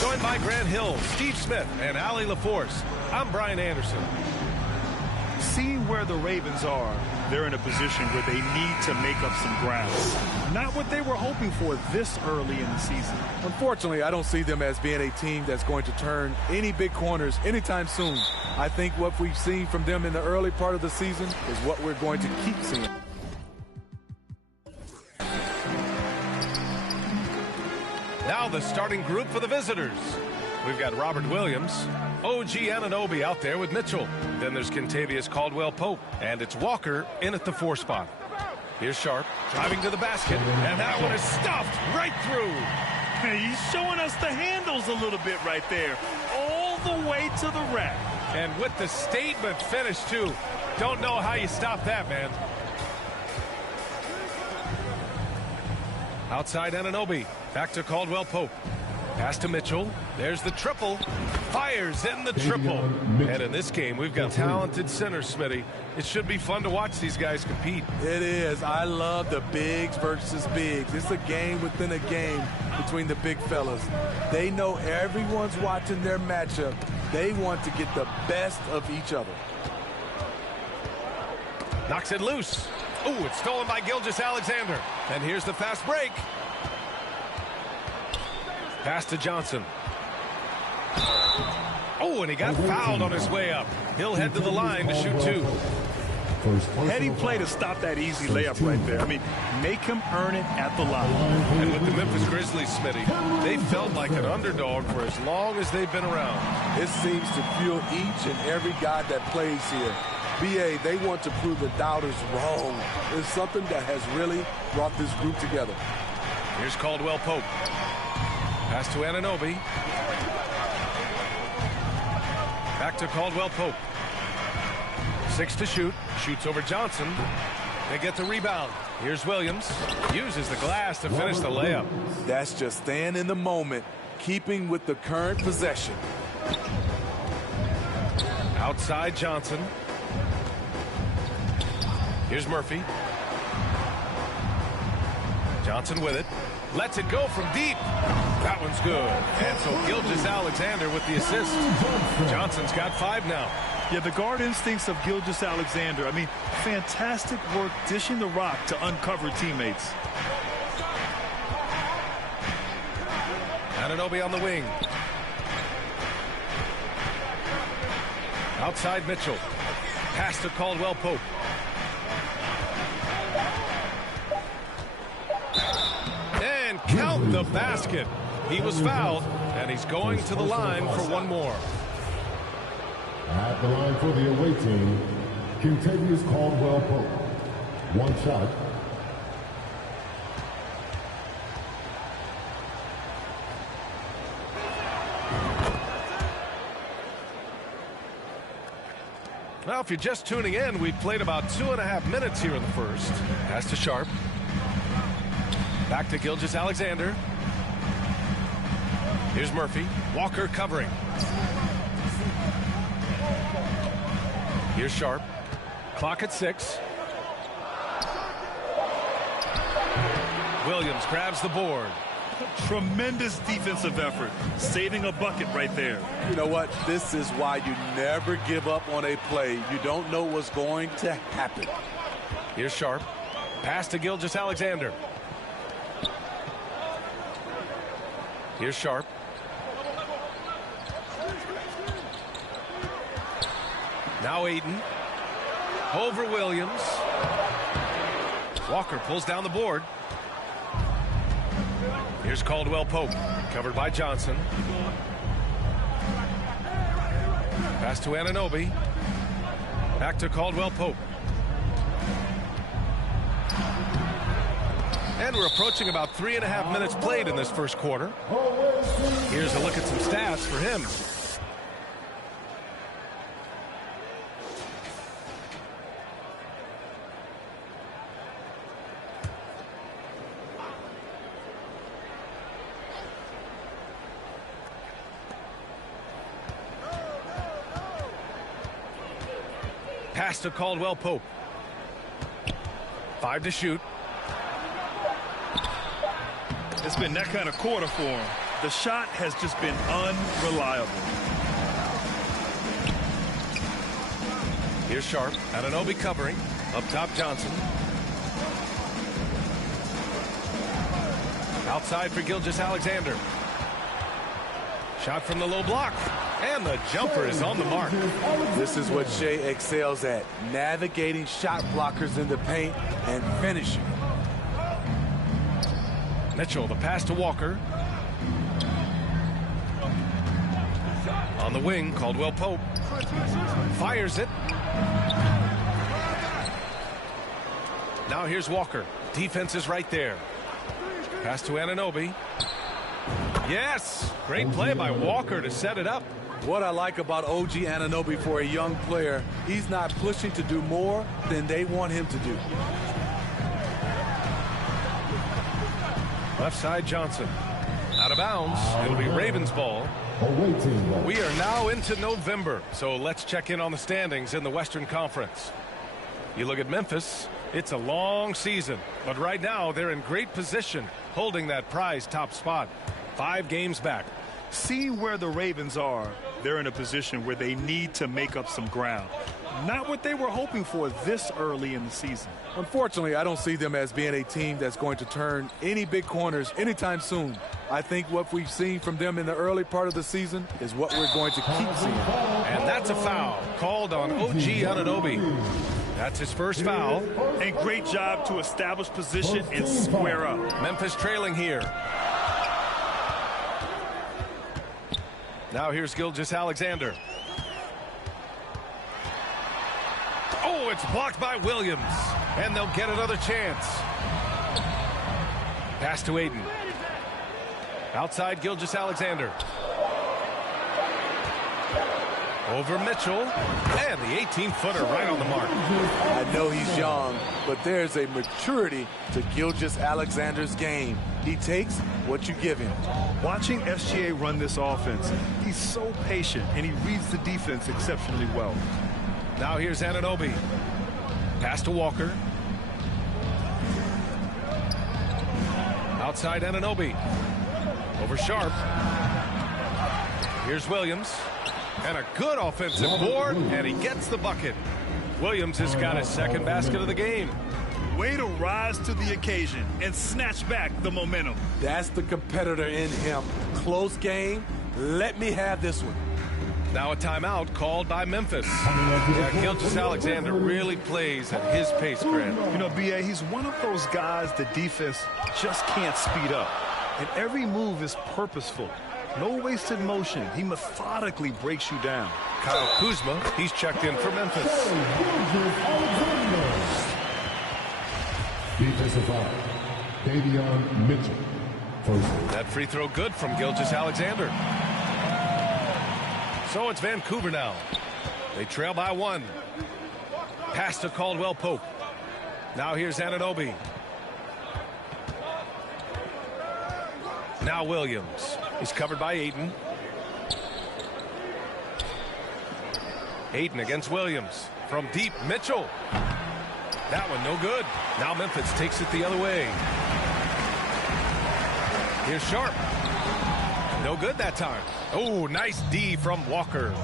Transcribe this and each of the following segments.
Joined by Grant Hill, Steve Smith, and Allie LaForce, I'm Brian Anderson. Seeing where the Ravens are, they're in a position where they need to make up some ground. Not what they were hoping for this early in the season. Unfortunately, I don't see them as being a team that's going to turn any big corners anytime soon. I think what we've seen from them in the early part of the season is what we're going to keep seeing. Now the starting group for the visitors. We've got Robert Williams, OG Anunoby out there with Mitchell. Then there's Kentavious Caldwell-Pope, and it's Walker in at the 4 spot. Here's Sharp driving to the basket, and that one is stuffed right through. He's showing us the handles a little bit right there, all the way to the rack. And with the statement finish, too. Don't know how you stop that, man. Outside Anunoby, back to Caldwell-Pope. Pass to Mitchell. There's the triple. Fires in the triple. And in this game, we've got talented centers, Smitty. It should be fun to watch these guys compete. It is. I love the bigs versus bigs. It's a game within a game between the big fellas. They know everyone's watching their matchup. They want to get the best of each other. Knocks it loose. Ooh, it's stolen by Gilgeous-Alexander. And here's the fast break. Pass to Johnson. Oh, and he got fouled on his way up. He'll head to the line to shoot 2. Heady play to stop that easy layup right there. I mean, make him earn it at the line. And with the Memphis Grizzlies, Smitty, they felt like an underdog for as long as they've been around. It seems to fuel each and every guy that plays here. BA, they want to prove the doubters wrong. It's something that has really brought this group together. Here's Caldwell-Pope. Pass to Anunoby. Back to Caldwell-Pope. 6 to shoot. Shoots over Johnson. They get the rebound. Here's Williams. Uses the glass to finish the layup. That's just staying in the moment, keeping with the current possession. Outside Johnson. Here's Murphy. Johnson with it. Lets it go from deep. That one's good. And so Gilgeous-Alexander with the assist. Johnson's got 5 now. Yeah, the guard instincts of Gilgeous-Alexander. I mean, fantastic work dishing the rock to uncover teammates. Anunoby on the wing. Outside Mitchell. Pass to Caldwell-Pope. And count the basket. He was fouled, and he's going to the line for one more. At the line for the away team, Kentavious Caldwell-Pope. 1 shot. if you're just tuning in, we've played about 2.5 minutes here in the first. Pass to Sharp. Back to Gilgeous-Alexander. Here's Murphy. Walker covering. Here's Sharp. Clock at 6. Williams grabs the board. Tremendous defensive effort, saving a bucket right there. You know what? This is why you never give up on a play. You don't know what's going to happen. Here's Sharp. Pass to Gilgeous-Alexander. Here's Sharp. Now Ayton. Over Williams. Walker pulls down the board. Here's Caldwell Pope, covered by Johnson. Pass to Anunoby. Back to Caldwell Pope. And we're approaching about 3.5 minutes played in this first quarter. Here's a look at some stats for him. Pass to Caldwell Pope. 5 to shoot. It's been that kind of quarter for him. The shot has just been unreliable. Here's Sharp. Anunoby covering. Up top, Johnson. Outside for Gilgeous-Alexander. Shot from the low block. And the jumper is on the mark. This is what Shea excels at, navigating shot blockers in the paint and finishing. Mitchell, the pass to Walker. On the wing, Caldwell Pope. Fires it. Now here's Walker. Defense is right there. Pass to Anunoby. Yes! Great play by Walker to set it up. What I like about OG Anunoby for a young player, he's not pushing to do more than they want him to do. Left side, Johnson. Out of bounds. It'll be Ravens ball. We are now into November, so let's check in on the standings in the Western Conference. You look at Memphis, it's a long season, but right now they're in great position, holding that prize top spot. 5 games back. See where the Ravens are. They're in a position where they need to make up some ground. Not what they were hoping for this early in the season. Unfortunately, I don't see them as being a team that's going to turn any big corners anytime soon. I think what we've seen from them in the early part of the season is what we're going to keep seeing. And that's a foul called on OG Anunoby. That's his first foul. And great job to establish position and square up. Memphis trailing here. Now here's Gilgeous-Alexander. Oh, it's blocked by Williams. And they'll get another chance. Pass to Ayton. Outside Gilgeous-Alexander. Over Mitchell. And the 18-footer right on the mark. I know he's young, but there's a maturity to Gilgeous-Alexander's game. He takes what you give him. Watching SGA run this offense, he's so patient, and he reads the defense exceptionally well. Now here's Anunoby. Pass to Walker. Outside Anunoby. Over Sharp. Here's Williams. And a good offensive board, and he gets the bucket. Williams has got his second basket of the game. Way to rise to the occasion and snatch back the momentum. That's the competitor in him. Close game. Let me have this one. Now a timeout called by Memphis. Yeah, Gilgeous-Alexander really plays at his pace, Grant. You know, B.A., he's one of those guys the defense just can't speed up. And every move is purposeful. No wasted motion. He methodically breaks you down. Kyle Kuzma, he's checked in for Memphis. Defensive foul, Davion Mitchell. First. That free throw good from Gilgeous-Alexander. So it's Vancouver now. They trail by 1. Pass to Caldwell Pope. Now here's Anunoby. Now Williams. He's covered by Ayton. Ayton against Williams. From deep, Mitchell. That one no good. Now Memphis takes it the other way. Here's Sharp. No good that time. Oh, nice D from Walker.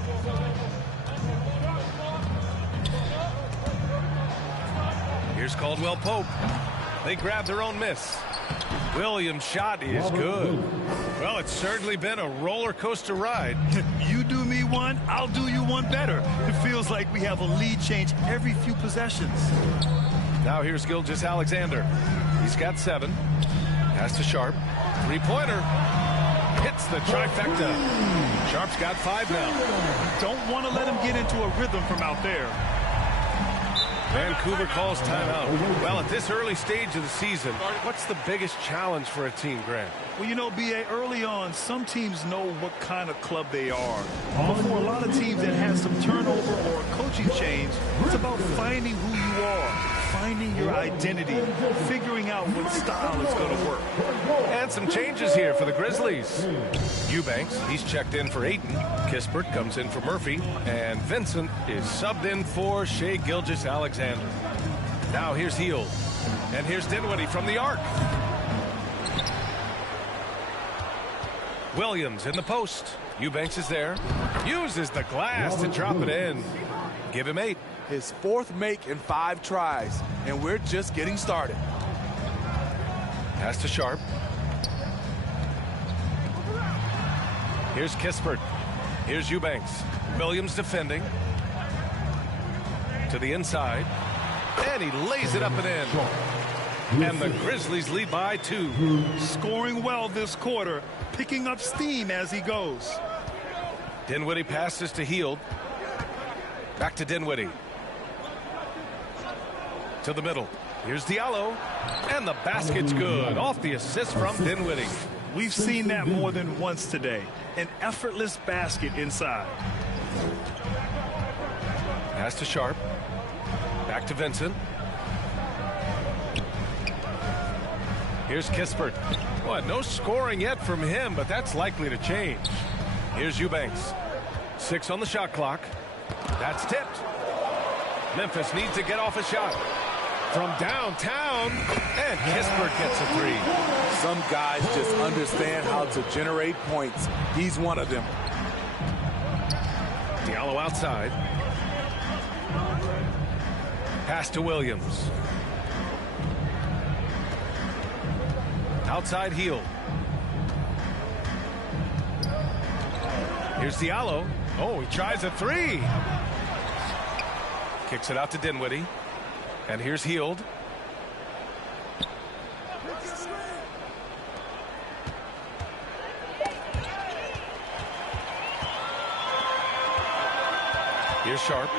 Here's Caldwell Pope. They grab their own miss. Williams' shot is good. Well, it's certainly been a roller coaster ride. You do me one, I'll do you one better. It feels like we have a lead change every few possessions. Now here's Gilgeous-Alexander. He's got 7. Pass to Sharp. Three-pointer. Hits the trifecta. Sharp's got 5 now. Don't want to let him get into a rhythm from out there. Vancouver calls timeout. Well, at this early stage of the season, what's the biggest challenge for a team, Grant? Well, you know, B.A., early on, some teams know what kind of club they are. But for a lot of teams that has some turnover or a coaching change, it's about finding who you are, finding your identity, figuring out what style is going to work. And some changes here for the Grizzlies. Eubanks, he's checked in for Ayton. Kispert comes in for Murphy. And Vincent is subbed in for Shai Gilgeous-Alexander. Now here's Hield. And here's Dinwiddie from the arc. Williams in the post. Eubanks is there. Uses the glass to drop it in. Give him 8. His 4th make in 5 tries, and we're just getting started. Pass to Sharp. Here's Kispert. Here's Eubanks. Williams defending. To the inside. And he lays it up and in. And the Grizzlies lead by 2. Scoring well this quarter, picking up steam as he goes. Dinwiddie passes to Hield. Back to Dinwiddie. To the middle. Here's Diallo. And the basket's good. Off the assist from Dinwiddie. We've seen that more than once today. An effortless basket inside. Pass to Sharp. Back to Vincent. Here's Kispert. Boy, no scoring yet from him, but that's likely to change. Here's Eubanks. 6 on the shot clock. That's tipped. Memphis needs to get off a shot. From downtown, and Kispert gets a 3. Some guys just understand how to generate points. He's one of them. Diallo outside. Pass to Williams. Outside Hield. Here's Diallo. Oh, he tries a 3. Kicks it out to Dinwiddie. And here's Hield. Here's Sharp.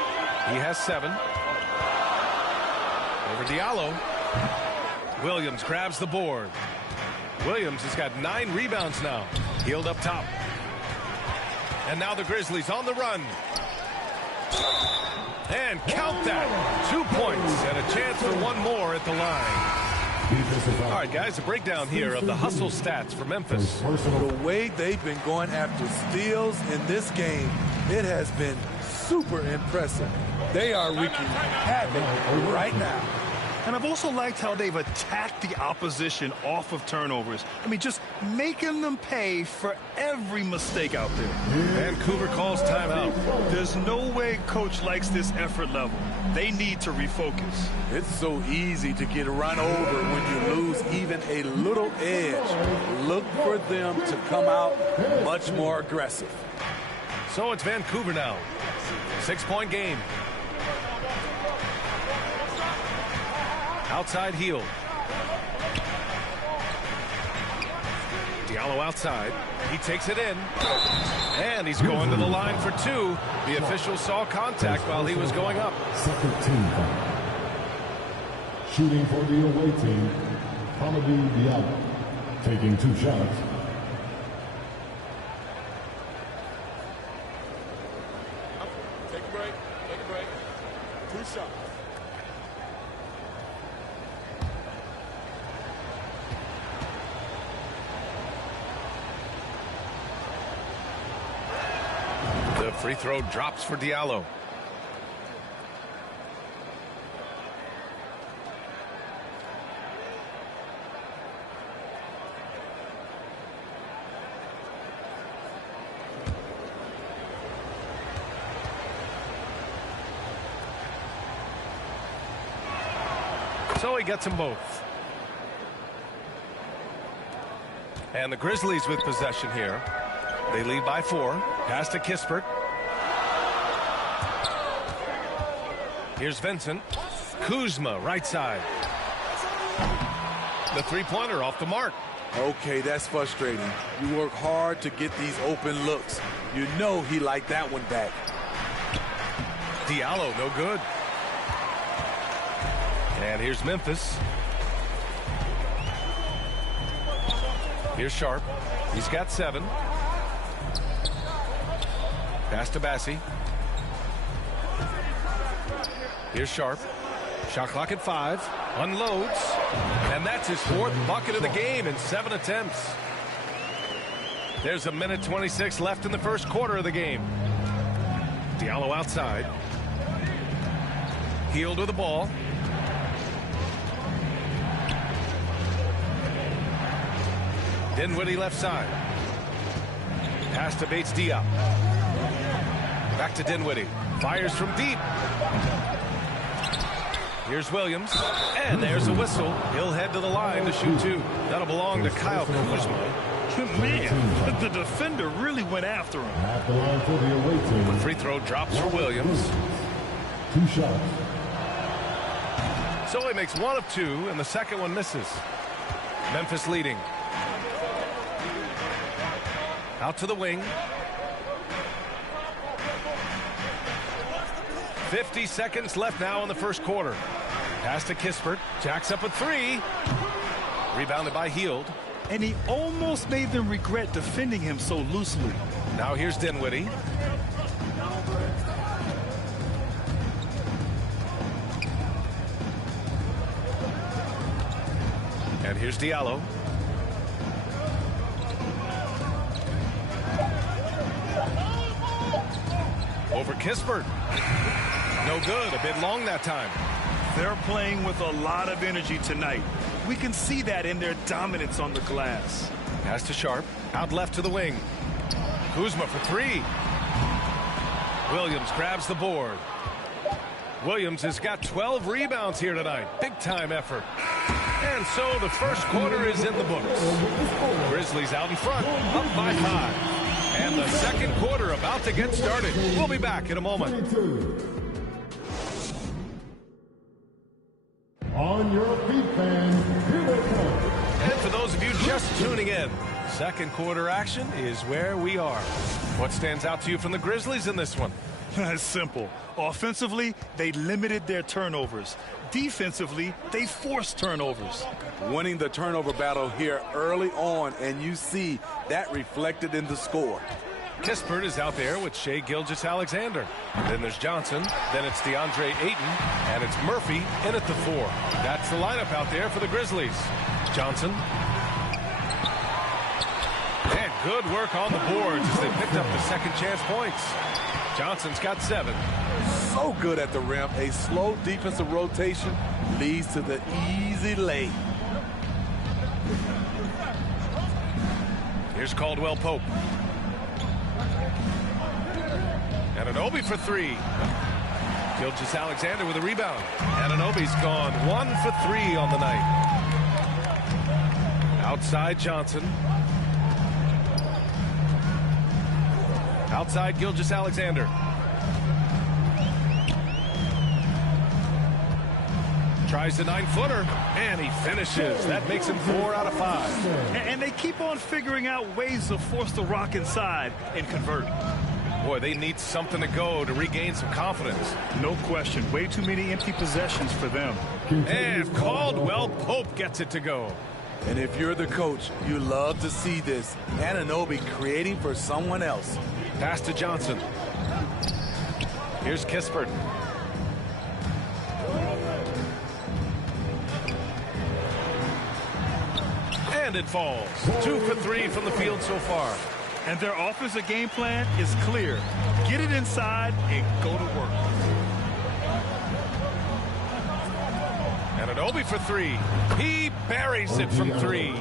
He has 7. Over Diallo. Williams grabs the board. Williams has got 9 rebounds now. Hield up top. And now the Grizzlies on the run. And count that. 2 points and a chance for one more at the line. All right, guys, a breakdown here of the hustle stats for Memphis. The way they've been going after steals in this game, it has been super impressive. They are wreaking havoc right now. And I've also liked how they've attacked the opposition off of turnovers. I mean, just making them pay for every mistake out there. Vancouver calls timeout. There's no way coach likes this effort level. They need to refocus. It's so easy to get run over when you lose even a little edge. Look for them to come out much more aggressive. So it's Vancouver now. 6-point game. Outside Hield. Diallo outside. He takes it in. And he's going to the line for 2. The official saw contact while he was going up. Second team foul. Shooting for the away team, Hamidou Diallo, taking 2 shots. Take a break. 2 shots. Free throw drops for Diallo. So he gets them both. And the Grizzlies with possession here. They lead by 4. Pass to Kispert. Here's Vincent. Kuzma, right side. The three-pointer off the mark. Okay, that's frustrating. You work hard to get these open looks. You know he liked that one back. Diallo, no good. And here's Memphis. Here's Sharp. He's got 7. Pass to Bassi. Here's Sharp. Shot clock at 5. Unloads. And that's his 4th bucket of the game in 7 attempts. There's 1:26 left in the first quarter of the game. Diallo outside. Hield with the ball. Dinwiddie left side. Pass to Bates Diop. Back to Dinwiddie. Fires from deep. Here's Williams. And there's a whistle. He'll head to the line to shoot 2. That'll belong to Kyle Kuzma. Man, the defender really went after him. At the line for the away team. Free throw drops for Williams. 2 shots. So he makes 1 of 2, and the second one misses. Memphis leading. Out to the wing. 50 seconds left now in the first quarter. Pass to Kispert. Jacks up a 3. Rebounded by Hield. And he almost made them regret defending him so loosely. Now here's Dinwiddie. And here's Diallo. Over Kispert. No good. A bit long that time. They're playing with a lot of energy tonight. We can see that in their dominance on the glass. Pass to Sharp. Out left to the wing. Kuzma for 3. Williams grabs the board. Williams has got 12 rebounds here tonight. Big time effort. And so the first quarter is in the books. Grizzlies out in front, up by 5. And the second quarter about to get started. We'll be back in a moment. On your feet, fans, here they come. And for those of you just tuning in, second quarter action is where we are. What stands out to you from the Grizzlies in this one? It's simple. Offensively, they limited their turnovers. Defensively, they forced turnovers. Winning the turnover battle here early on, and you see that reflected in the score. Kispert is out there with Shai Gilgeous-Alexander. Then there's Johnson. Then it's DeAndre Ayton. And it's Murphy in at the 4. That's the lineup out there for the Grizzlies. Johnson. And good work on the boards as they picked up the second chance points. Johnson's got 7. So good at the rim. A slow defensive rotation leads to the easy lay. Here's Caldwell Pope. Anunoby for 3. Gilgeous-Alexander with a rebound. Anunoby's gone 1 for 3 on the night. Outside Johnson. Outside Gilgeous-Alexander. Tries the 9-footer, and he finishes. That makes him 4 out of 5. And they keep on figuring out ways to force the rock inside and convert. Boy, they need something to go to regain some confidence. No question. Way too many empty possessions for them. And Caldwell Pope gets it to go. And if you're the coach, you love to see this. Anunoby creating for someone else. Pass to Johnson. Here's Kispert. And it falls. 2 for 3 from the field so far. And their offensive game plan is clear. Get it inside and go to work. Anunoby for three. He buries it from three.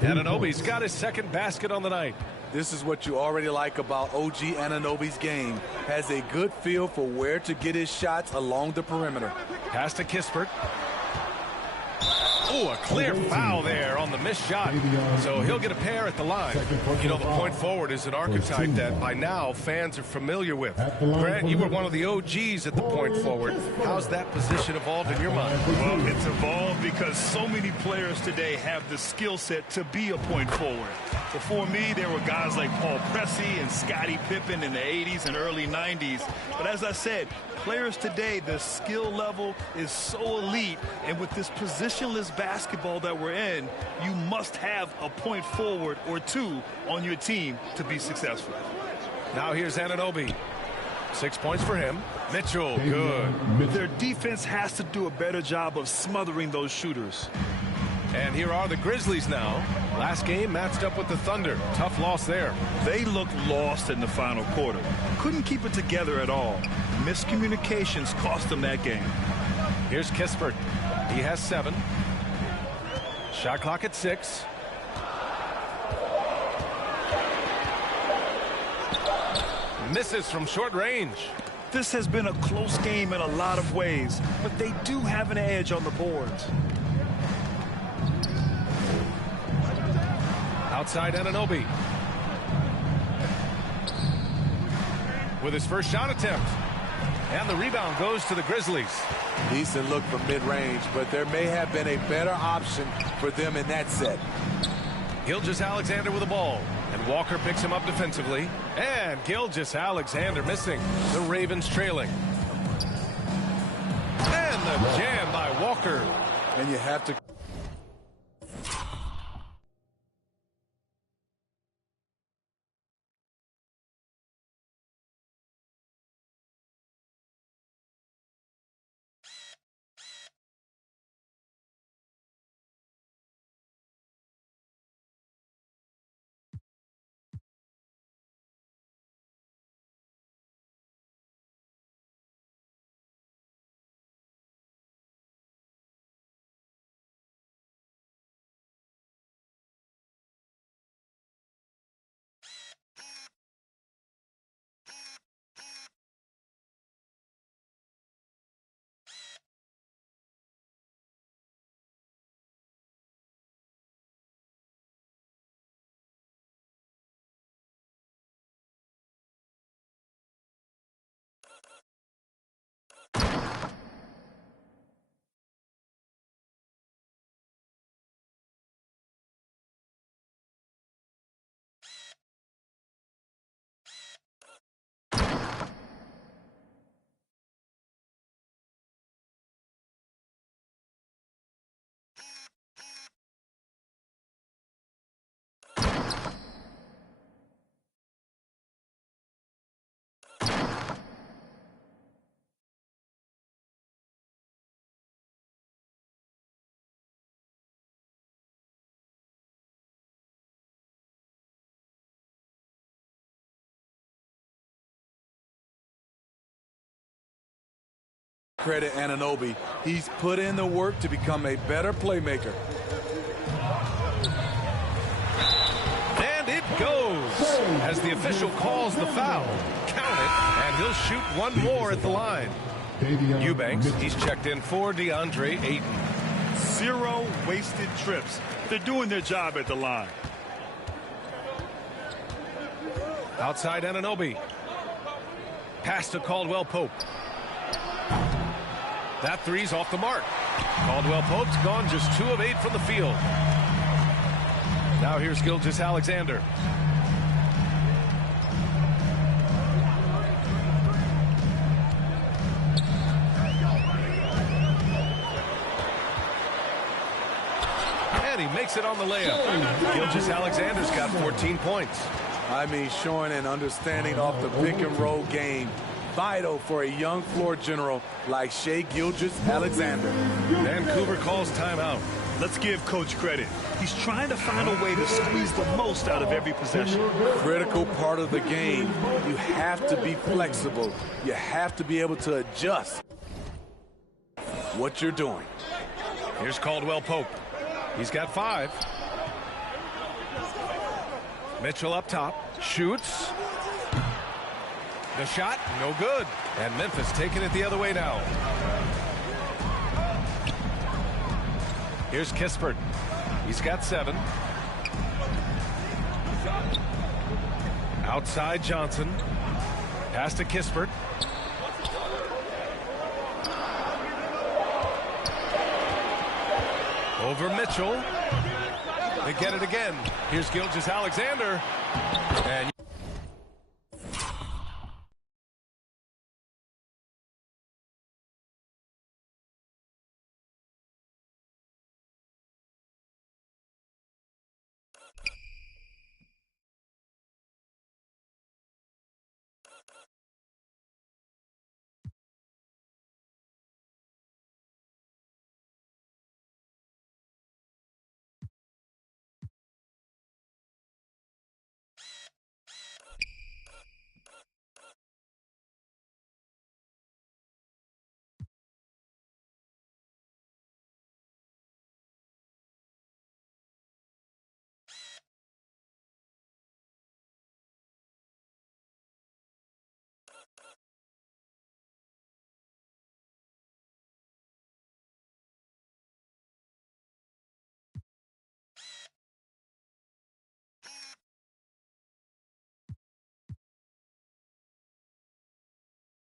Anunoby's got his second basket on the night. This is what you already like about OG Anunoby's game. Has a good feel for where to get his shots along the perimeter. Pass to Kispert. Oh, a clear foul there on the missed shot. So he'll get a pair at the line. You know, the point forward is an archetype that by now fans are familiar with. Grant, you were one of the OGs at the point forward. How's that position evolved in your mind? Well, it's evolved because so many players today have the skill set to be a point forward. Before me, there were guys like Paul Pressey and Scottie Pippen in the 80s and early 90s. But as I said, players today, the skill level is so elite, and with this positionless basketball that we're in, you must have a point forward or two on your team to be successful. Now here's Anunoby. 6 points for him. Mitchell, good. Their defense has to do a better job of smothering those shooters. And here are the Grizzlies now. Last game matched up with the Thunder. Tough loss there. They looked lost in the final quarter. Couldn't keep it together at all. Miscommunications cost them that game. Here's Kispert. He has 7. Shot clock at 6. Misses from short range. This has been a close game in a lot of ways, but they do have an edge on the boards. Outside Anunoby. With his first shot attempt. And the rebound goes to the Grizzlies. Decent look from mid-range, but there may have been a better option for them in that set. Gilgeous-Alexander with the ball. And Walker picks him up defensively. And Gilgeous-Alexander missing. The Ravens trailing. And the jam by Walker. And you have to... Credit Anunoby. He's put in the work to become a better playmaker. And it goes as the official calls the foul. Count it, and he'll shoot one more at the line. Eubanks, he's checked in for DeAndre Ayton. 0 wasted trips. They're doing their job at the line. Outside Anunoby. Pass to Caldwell Pope. That three's off the mark. Caldwell Pope's gone just 2 of 8 from the field. Now here's Gilgeous-Alexander. And he makes it on the layup. Gilgeous-Alexander's got 14 points. I mean, showing an understanding off the pick-and-roll game. Vital for a young floor general like Shai Gilgeous-Alexander. Vancouver calls timeout. Let's give Coach credit. He's trying to find a way to squeeze the most out of every possession. Critical part of the game. You have to be flexible. You have to be able to adjust what you're doing. Here's Caldwell Pope. He's got 5. Mitchell up top. Shoots. The shot, no good. And Memphis taking it the other way now. Here's Kispert. He's got 7. Outside Johnson. Pass to Kispert. Over Mitchell. They get it again. Here's Gilgeous-Alexander. And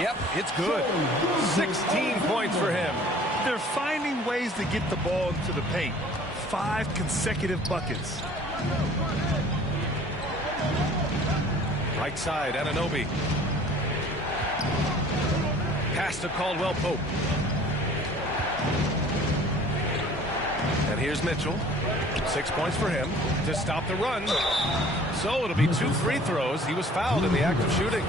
yep, it's good. 16 points for him. They're finding ways to get the ball into the paint. 5 consecutive buckets. Right side, Anunoby. Pass to Caldwell Pope. And here's Mitchell. 6 points for him to stop the run. So it'll be 2 free throws. He was fouled in the act of shooting.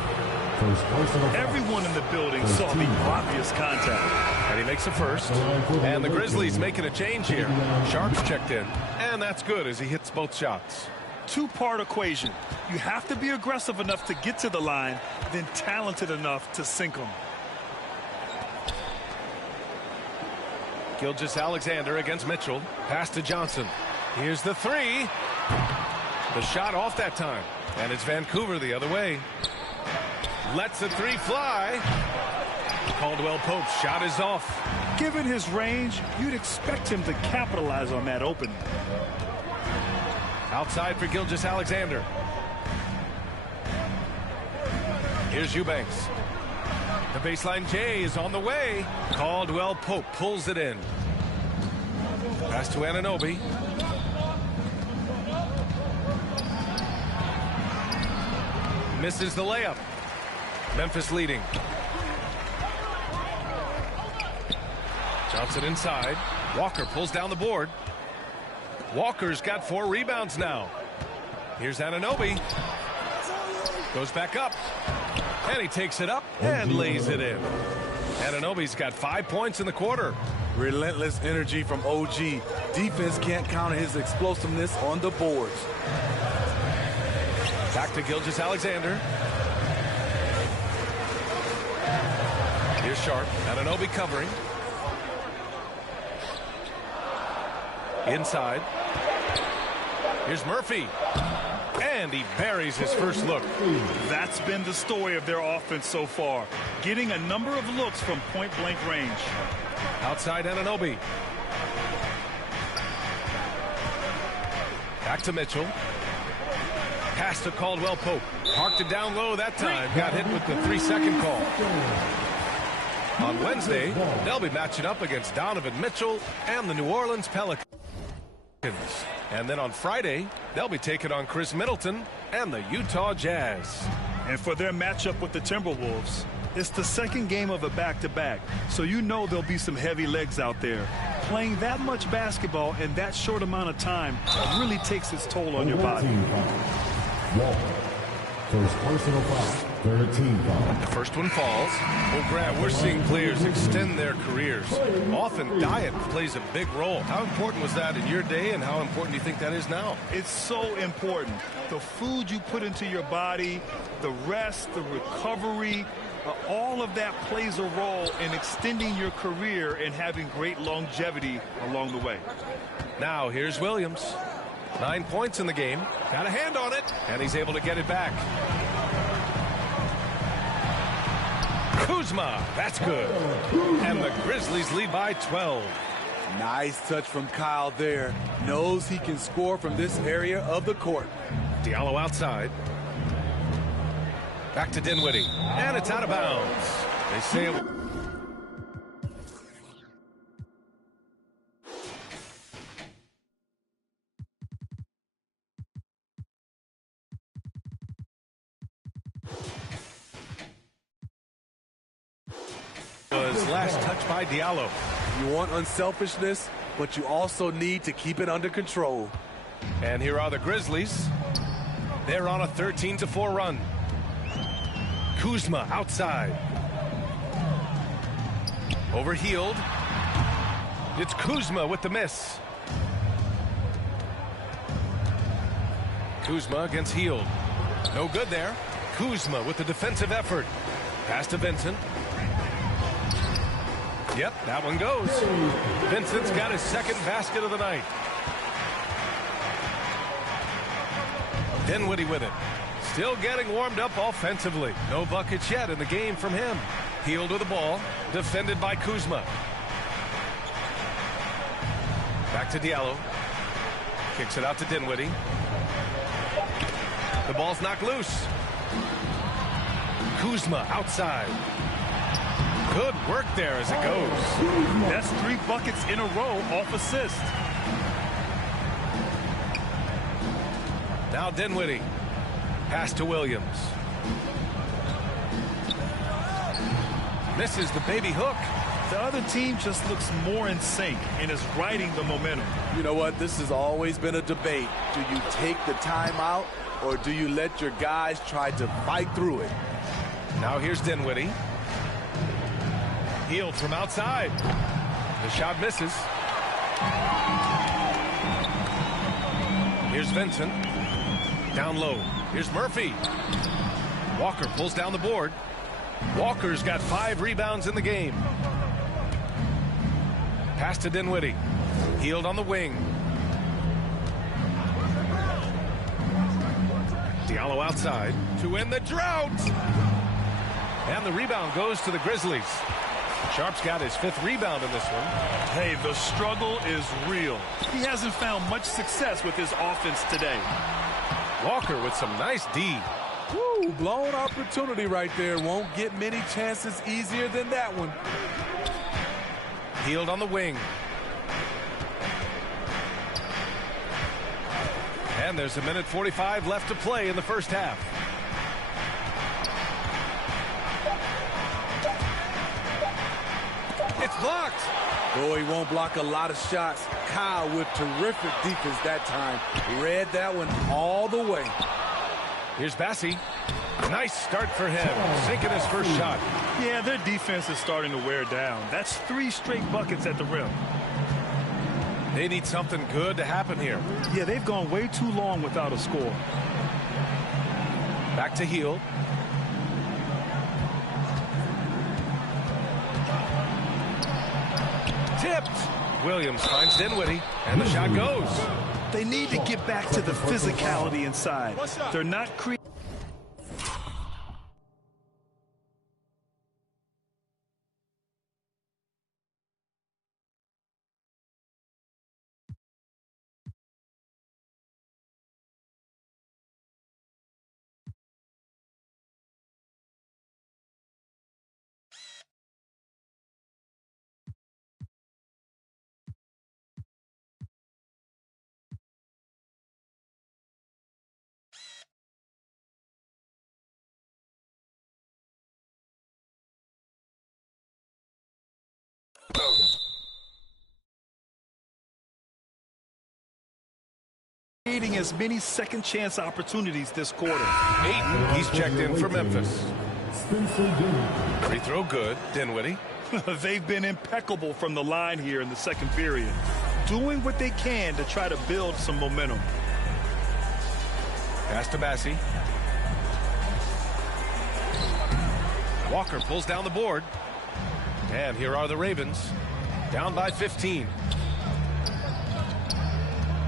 Everyone in the building saw the obvious contact. And he makes the first. And the Grizzlies making a change here. Sharps checked in. And that's good as he hits both shots. 2-part equation. You have to be aggressive enough to get to the line, then talented enough to sink them. Gilgeous-Alexander against Mitchell. Pass to Johnson. Here's the 3. The shot off that time. And it's Vancouver the other way. Lets the 3 fly. Caldwell Pope's shot is off. Given his range, you'd expect him to capitalize on that opening. Outside for Gilgeous-Alexander. Here's Eubanks. The baseline J is on the way. Caldwell Pope pulls it in. Pass to Anunoby. Misses the layup. Memphis leading. Johnson inside. Walker pulls down the board. Walker's got 4 rebounds now. Here's Anunoby. Goes back up. And he takes it up and lays it in. Anunoby's got 5 points in the quarter. Relentless energy from OG. Defense can't counter his explosiveness on the boards. Back to Gilgeous-Alexander. Here's Sharp. Anunoby covering. Inside. Here's Murphy. And he buries his first look. That's been the story of their offense so far. Getting a number of looks from point-blank range. Outside Anunoby. Back to Mitchell. Pass to Caldwell Pope. Parked it down low that time. Got hit with the 3-second call. On Wednesday, they'll be matching up against Donovan Mitchell and the New Orleans Pelicans. And then on Friday, they'll be taking on Chris Middleton and the Utah Jazz. And for their matchup with the Timberwolves, it's the second game of a back-to-back, so you know there'll be some heavy legs out there. Playing that much basketball in that short amount of time really takes its toll on your body. First personal foul. 13 foul. The first one falls. Well, Grant, we're seeing players extend their careers. Often diet plays a big role. How important was that in your day, and how important do you think that is now? It's so important. The food you put into your body, the rest, the recovery, all of that plays a role in extending your career and having great longevity along the way. Now, here's Williams. 9 points in the game. Got a hand on it, and he's able to get it back. Kuzma, that's good. And the Grizzlies lead by 12. Nice touch from Kyle there. Knows he can score from this area of the court. Diallo outside. Back to Dinwiddie. And it's out of bounds. They say it. Was last touched by Diallo. You want unselfishness, but you also need to keep it under control. And here are the Grizzlies. They're on a 13-4 run. Kuzma outside. Overhealed. It's Kuzma with the miss. Kuzma against Hield. No good there. Kuzma with the defensive effort. Pass to Vincent. Yep, that one goes. Vincent's got his second basket of the night. Dinwiddie with it. Still getting warmed up offensively. No buckets yet in the game from him. Hield with the ball. Defended by Kuzma. Back to Diallo. Kicks it out to Dinwiddie. The ball's knocked loose. Kuzma outside. Good work there as it goes. That's 3 buckets in a row off assist. Now Dinwiddie. Pass to Williams. Misses the baby hook. The other team just looks more in sync and is riding the momentum. You know what? This has always been a debate. Do you take the timeout, or do you let your guys try to fight through it? Now here's Dinwiddie. Hield from outside. The shot misses. Here's Vincent. Down low. Here's Murphy. Walker pulls down the board. Walker's got 5 rebounds in the game. Pass to Dinwiddie. Hield on the wing. Diallo outside to end the drought. And the rebound goes to the Grizzlies. Sharp's got his 5th rebound in this one. Hey, the struggle is real. He hasn't found much success with his offense today. Walker with some nice D. Woo, blown opportunity right there. Won't get many chances easier than that one. Hield on the wing. And there's 1:45 left to play in the first half. It's blocked. Oh, he won't block a lot of shots. Kyle with terrific defense that time. Read that one all the way. Here's Bassi. Nice start for him. Sinking his first shot. Yeah, their defense is starting to wear down. That's 3 straight buckets at the rim. They need something good to happen here. Yeah, they've gone way too long without a score. Back to Hield. Tipped. Williams finds Dinwiddie, and the shot goes. They need to get back to the physicality inside. They're not creating. Creating as many second chance opportunities this quarter. Ayton, he's checked in for Memphis. Free throw good. Dinwiddie. They've been impeccable from the line here in the second period, doing what they can to try to build some momentum. Pass to Bassie. Walker pulls down the board. And here are the Ravens, down by 15.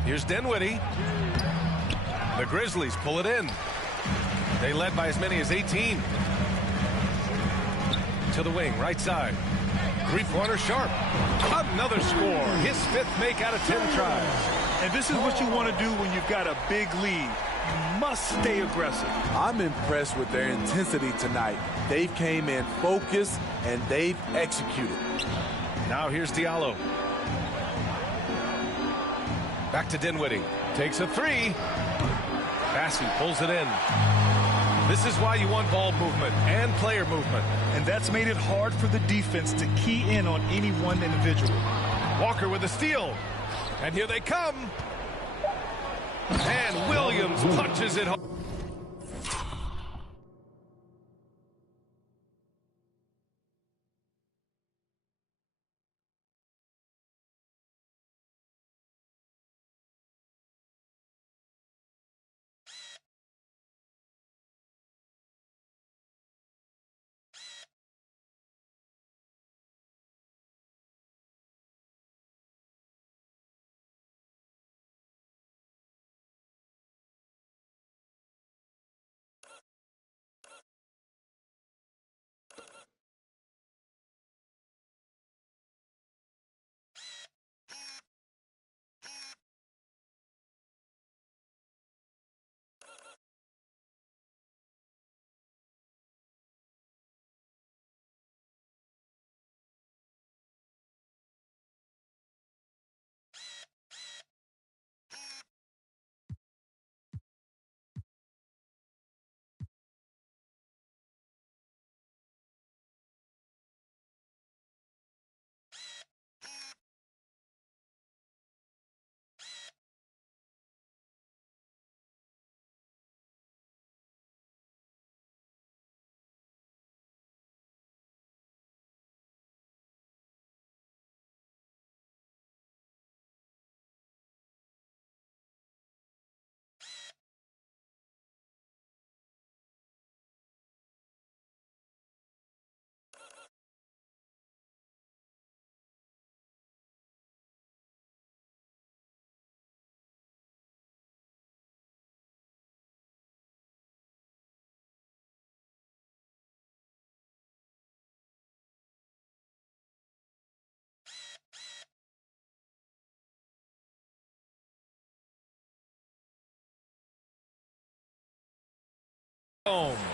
Here's Dinwiddie. The Grizzlies pull it in. They led by as many as 18. To the wing, right side. Three-pointer sharp. Another score. His 5th make out of 10 tries. And this is what you want to do when you've got a big lead. You must stay aggressive. I'm impressed with their intensity tonight. They've came in focused and they've executed. Now here's Diallo. Back to Dinwiddie. Takes a three. Bassie pulls it in. This is why you want ball movement and player movement. And that's made it hard for the defense to key in on any one individual. Walker with a steal. And here they come. And Williams punches it home.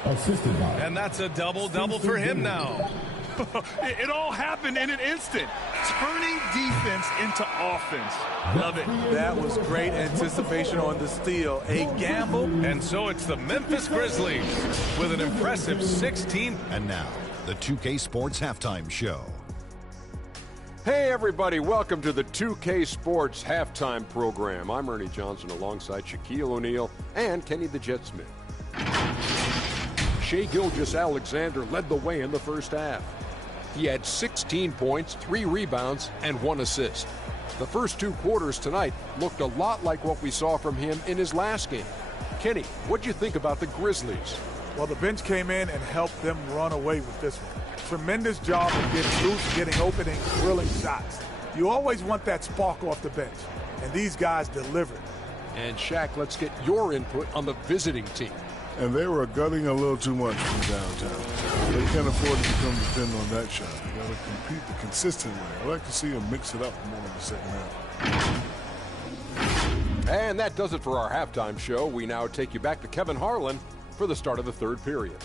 Assisted by. And that's a double-double for him now. It all happened in an instant. Turning defense into offense. Love it. That was great anticipation on the steal. A gamble. And so it's the Memphis Grizzlies with an impressive 16. And now, the 2K Sports Halftime Show. Hey everybody, welcome to the 2K Sports Halftime Program. I'm Ernie Johnson alongside Shaquille O'Neal and Kenny the Jet Smith. Shai Gilgeous-Alexander led the way in the first half. He had 16 points, 3 rebounds, and 1 assist. The first 2 quarters tonight looked a lot like what we saw from him in his last game. Kenny, what'd you think about the Grizzlies? Well, the bench came in and helped them run away with this one. Tremendous job of getting loose, getting open, and drilling shots. You always want that spark off the bench, and these guys delivered. And Shaq, let's get your input on the visiting team. And they were gutting a little too much from downtown. They can't afford to become dependent on that shot. They got to compete the consistent way. I like to see them mix it up more in the second half. And that does it for our halftime show. We now take you back to Kevin Harlan for the start of the third period.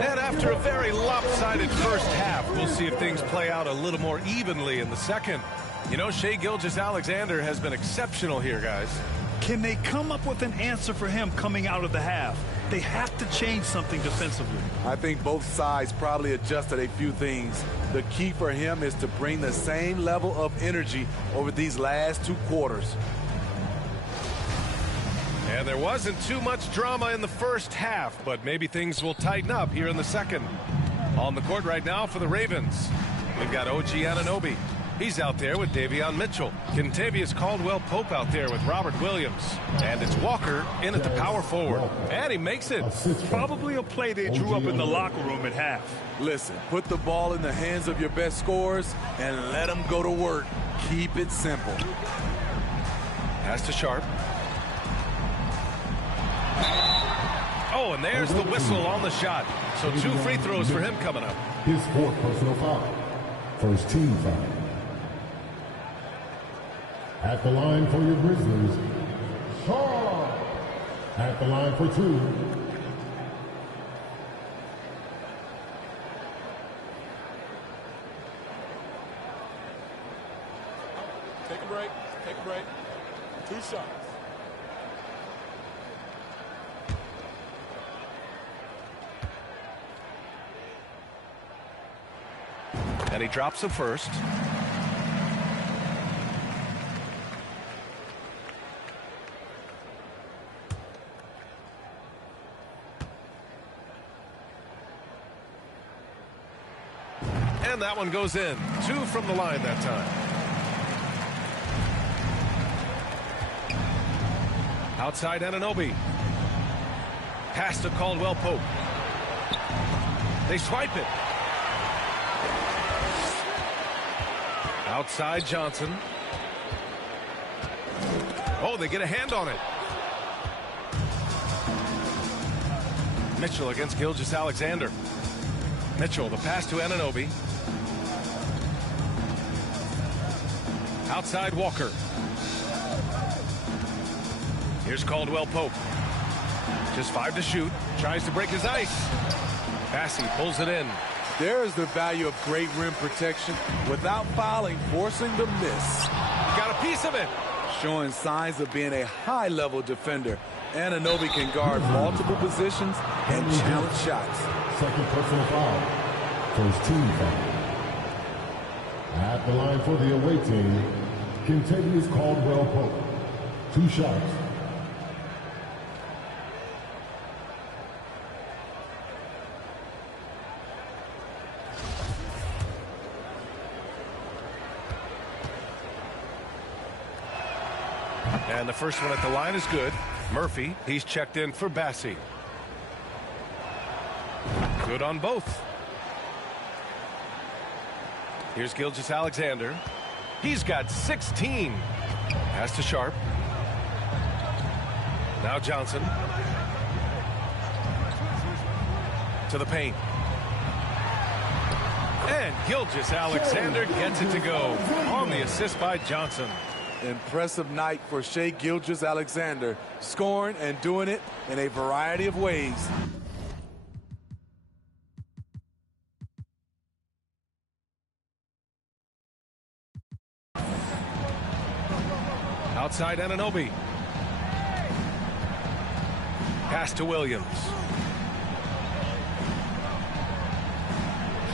And after a very lopsided first half, we'll see if things play out a little more evenly in the second. You know, Shai Gilgeous-Alexander has been exceptional here, guys. Can they come up with an answer for him coming out of the half? They have to change something defensively. I think both sides probably adjusted a few things. The key for him is to bring the same level of energy over these last 2 quarters. And there wasn't too much drama in the first half, but maybe things will tighten up here in the second. On the court right now for the Ravens, we've got OG Anunoby. He's out there with Davion Mitchell. Kentavious Caldwell-Pope out there with Robert Williams. And it's Walker in at the power forward. And he makes it. Probably a play they drew up in the locker room at half. Listen, put the ball in the hands of your best scorers and let them go to work. Keep it simple. Pass to Sharp. Oh, and there's the whistle on the shot. So 2 free throws for him coming up. His 4th personal foul. First team foul. At the line for your Grizzlies, Sharp. At the line for 2. Take a break. Take a break. 2 shots. And he drops the first. And that one goes in. 2 from the line that time. Outside Anunoby. Pass to Caldwell-Pope. They swipe it. Outside Johnson. Oh, they get a hand on it. Mitchell against Gilgeous-Alexander. Mitchell, the pass to Anunoby. Outside Walker. Here's Caldwell-Pope. Just 5 to shoot. Tries to break his ice. Bassey pulls it in. There is the value of great rim protection without fouling, forcing the miss. Got a piece of it. Showing signs of being a high-level defender. Anunoby can guard multiple positions and challenge shots. 2nd personal foul. First team foul. At the line for the away team, Kentavious Caldwell-Pope. 2 shots. And the first one at the line is good. Murphy, he's checked in for Bassey. Good on both. Here's Gilgeous-Alexander. He's got 16. Pass to Sharp. Now Johnson. To the paint. And Gilgeous-Alexander gets it to go on the assist by Johnson. Impressive night for Shai Gilgeous-Alexander, scoring and doing it in a variety of ways. Outside Anunoby. Pass to Williams.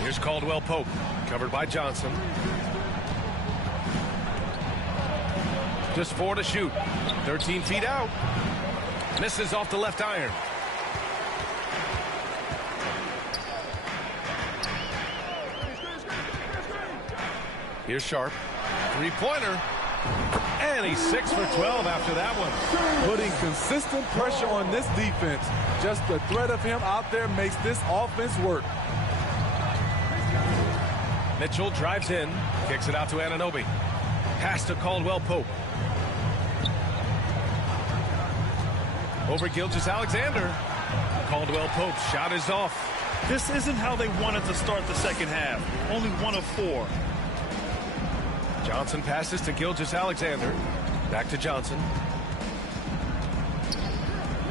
Here's Caldwell-Pope, covered by Johnson. Just 4 to shoot. 13 feet out. Misses off the left iron. Here's Sharp. 3-pointer. And he's 6 for 12 after that one. Putting consistent pressure on this defense. Just the threat of him out there makes this offense work. Mitchell drives in. Kicks it out to Anunoby. Pass to Caldwell-Pope. Over Gilgeous-Alexander. Caldwell-Pope's shot is off. This isn't how they wanted to start the second half. Only 1 of 4. Johnson passes to Gilgeous-Alexander. Back to Johnson.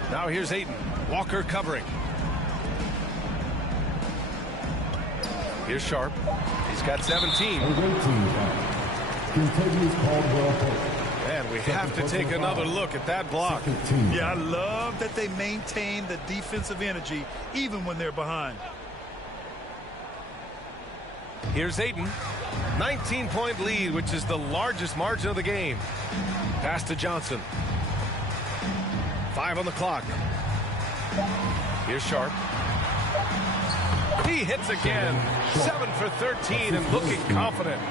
Now here's Ayton. Walker covering. Here's Sharp. He's got 17. Kentavious Caldwell-Pope. And And we have to take another look at that block. Yeah, I love that they maintain the defensive energy even when they're behind. Here's Ayton. 19-point lead, which is the largest margin of the game. Pass to Johnson. 5 on the clock. Here's Sharp. He hits again. 7 for 13 and looking confident.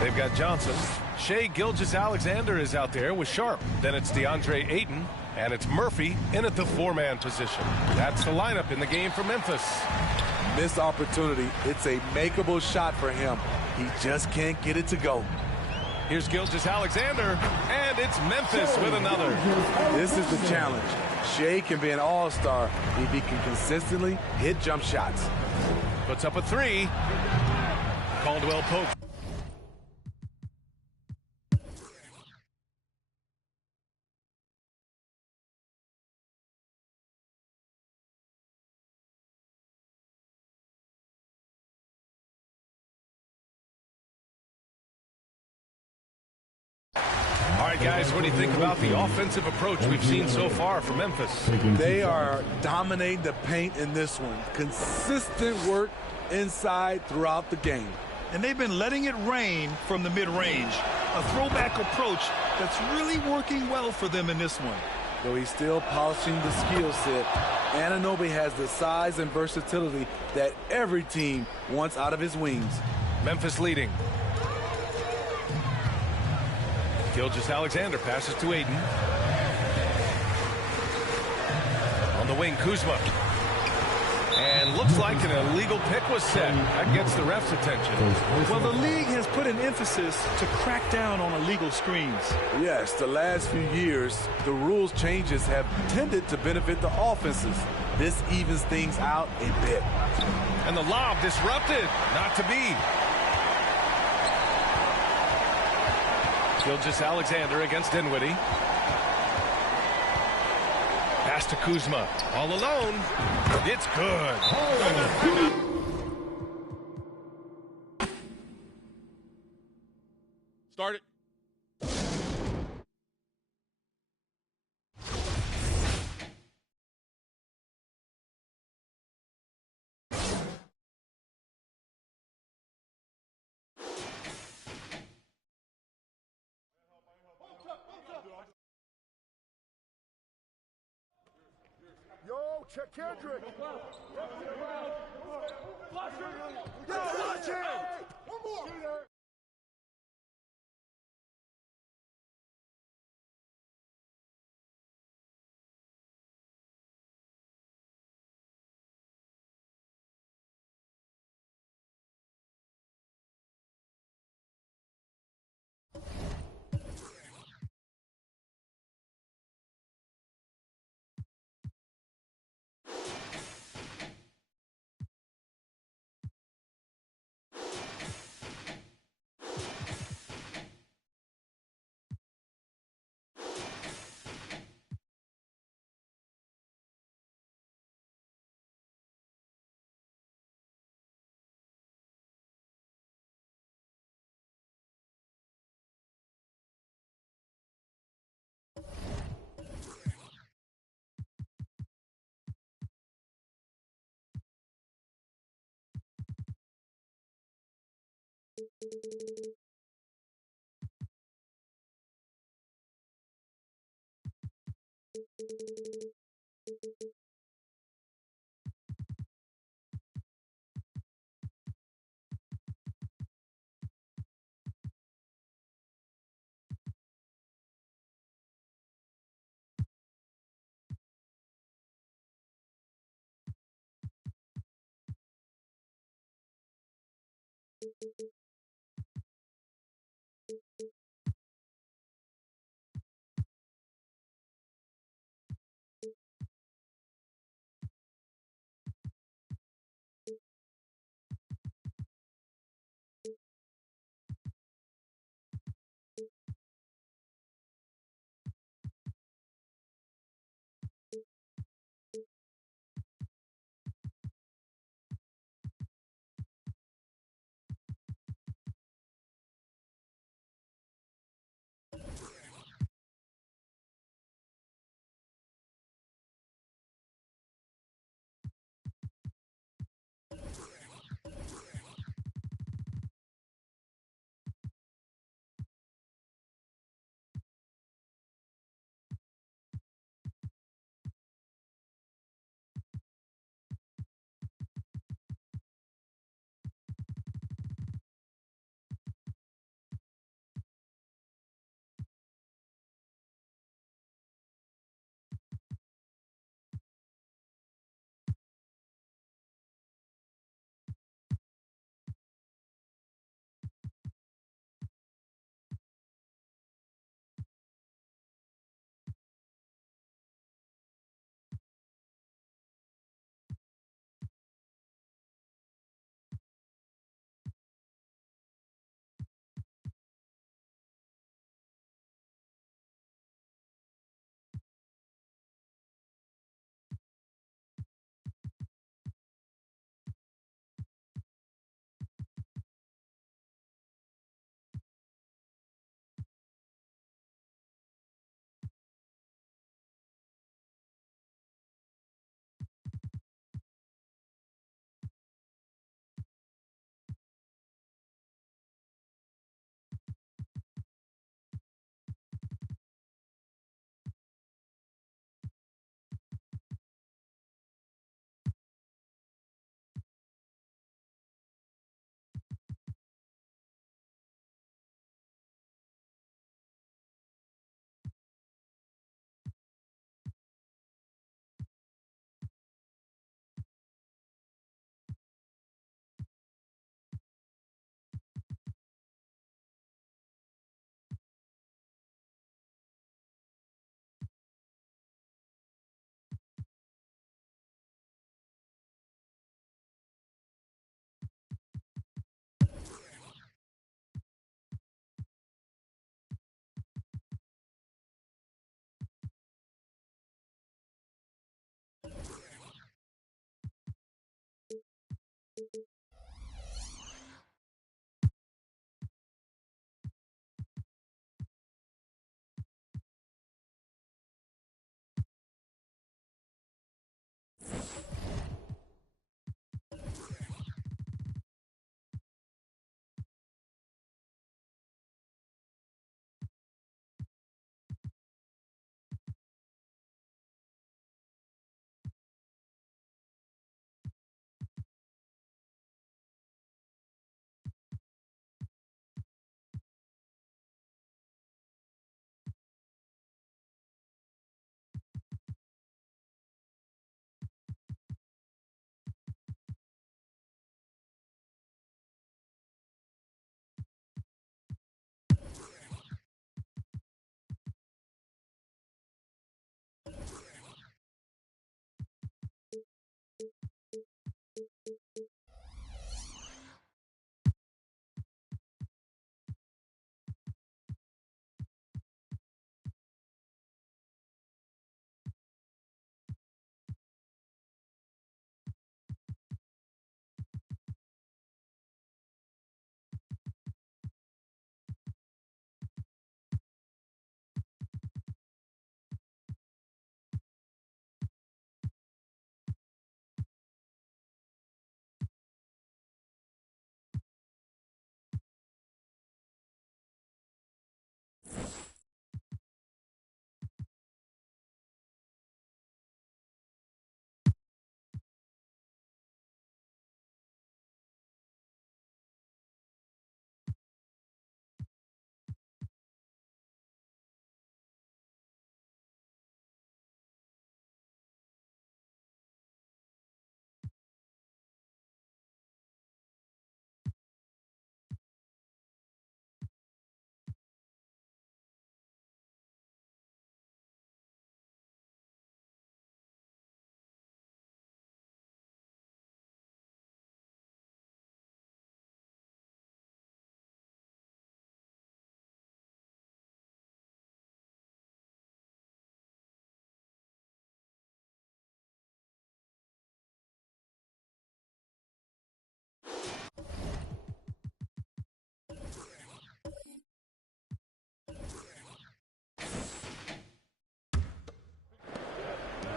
They've got Johnson. Shai Gilgeous-Alexander is out there with Sharp. Then it's DeAndre Ayton, and it's Murphy in at the 4-man position. That's the lineup in the game for Memphis. Missed opportunity. It's a makeable shot for him. He just can't get it to go. Here's Gilgeous-Alexander, and it's Memphis with another. This is the challenge. Shai can be an all-star if he can consistently hit jump shots. Puts up a 3. Caldwell Pope. All right, guys, what do you think about the offensive approach we've seen so far from Memphis? They are dominating the paint in this one. Consistent work inside throughout the game. And they've been letting it rain from the mid-range. A throwback approach that's really working well for them in this one. Though he's still polishing the skill set, Anunoby has the size and versatility that every team wants out of his wings. Memphis leading. Gilgeous-Alexander passes to Ayton. On the wing, Kuzma. And looks like an illegal pick was set. That gets the ref's attention. Well, the league has put an emphasis to crack down on illegal screens. Yes, the last few years, the rules changes have tended to benefit the offenses. This evens things out a bit. And the lob disrupted. Not to be. Gilgeous-Alexander against Dinwiddie. Pass to Kuzma. All alone. It's good. Start it. Yo, check Kendrick. One more.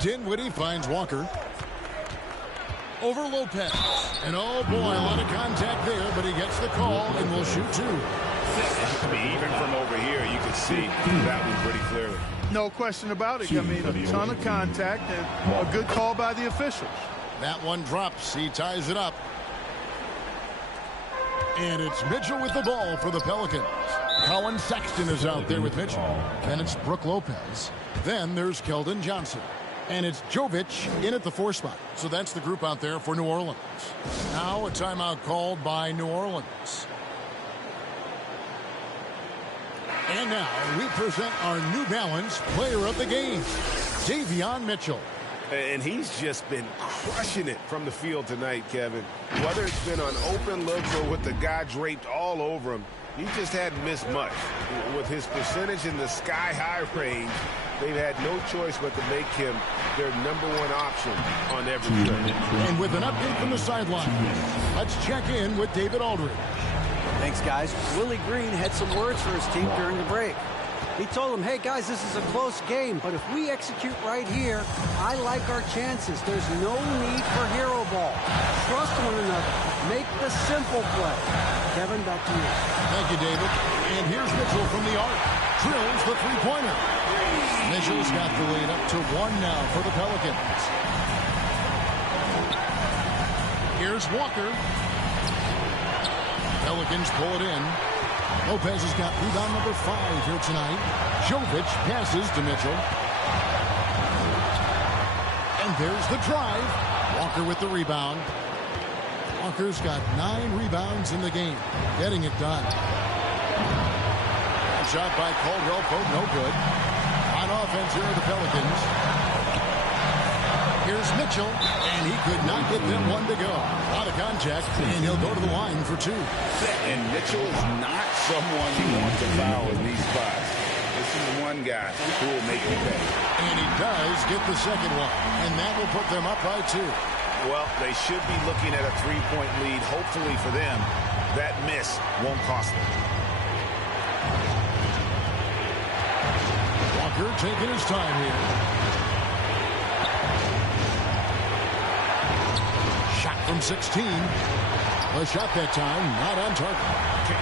Dinwiddie finds Walker. Over Lopez. And oh boy, a lot of contact there, but he gets the call and will shoot two. I mean, even from over here, you can see that one pretty clearly. No question about it. I mean, a ton of contact and a good call by the officials. That one drops. He ties it up. And it's Mitchell with the ball for the Pelicans. Colin Sexton is out there with Mitchell. Then it's Brook Lopez. Then there's Keldon Johnson. And it's Jovic in at the 4 spot. So that's the group out there for New Orleans. Now a timeout called by New Orleans. And now we present our New Balance player of the game, Davion Mitchell. And he's just been crushing it from the field tonight, Kevin. Whether it's been on open looks or with the guy draped all over him, he just hadn't missed much. With his percentage in the sky-high range, they've had no choice but to make him their #1 option on every trip. And with an update from the sideline, let's check in with David Aldridge. Thanks, guys. Willie Green had some words for his team during the break. He told them, hey, guys, this is a close game, but if we execute right here, I like our chances. There's no need for hero ball. Trust one another. Make the simple play. Kevin, back to you. Thank you, David. And here's Mitchell from the arc. Drills the three-pointer. Mitchell's got the lead up to 1 now for the Pelicans. Here's Walker. Pelicans pull it in. Lopez has got rebound number 5 here tonight. Jovic passes to Mitchell. And there's the drive. Walker with the rebound. Walker's got 9 rebounds in the game. Getting it done. Shot by Caldwell Pope, no good. On offense here are the Pelicans. Here's Mitchell, and he could not get them one to go. Out of contact, and he'll go to the line for 2. And Mitchell is not someone you want to foul in these spots. This is one guy who will make you pay. And he does get the second one, and that will put them up by 2. Well, they should be looking at a 3-point lead. Hopefully for them, that miss won't cost them. Walker taking his time here. Shot from 16. A shot that time, not on target.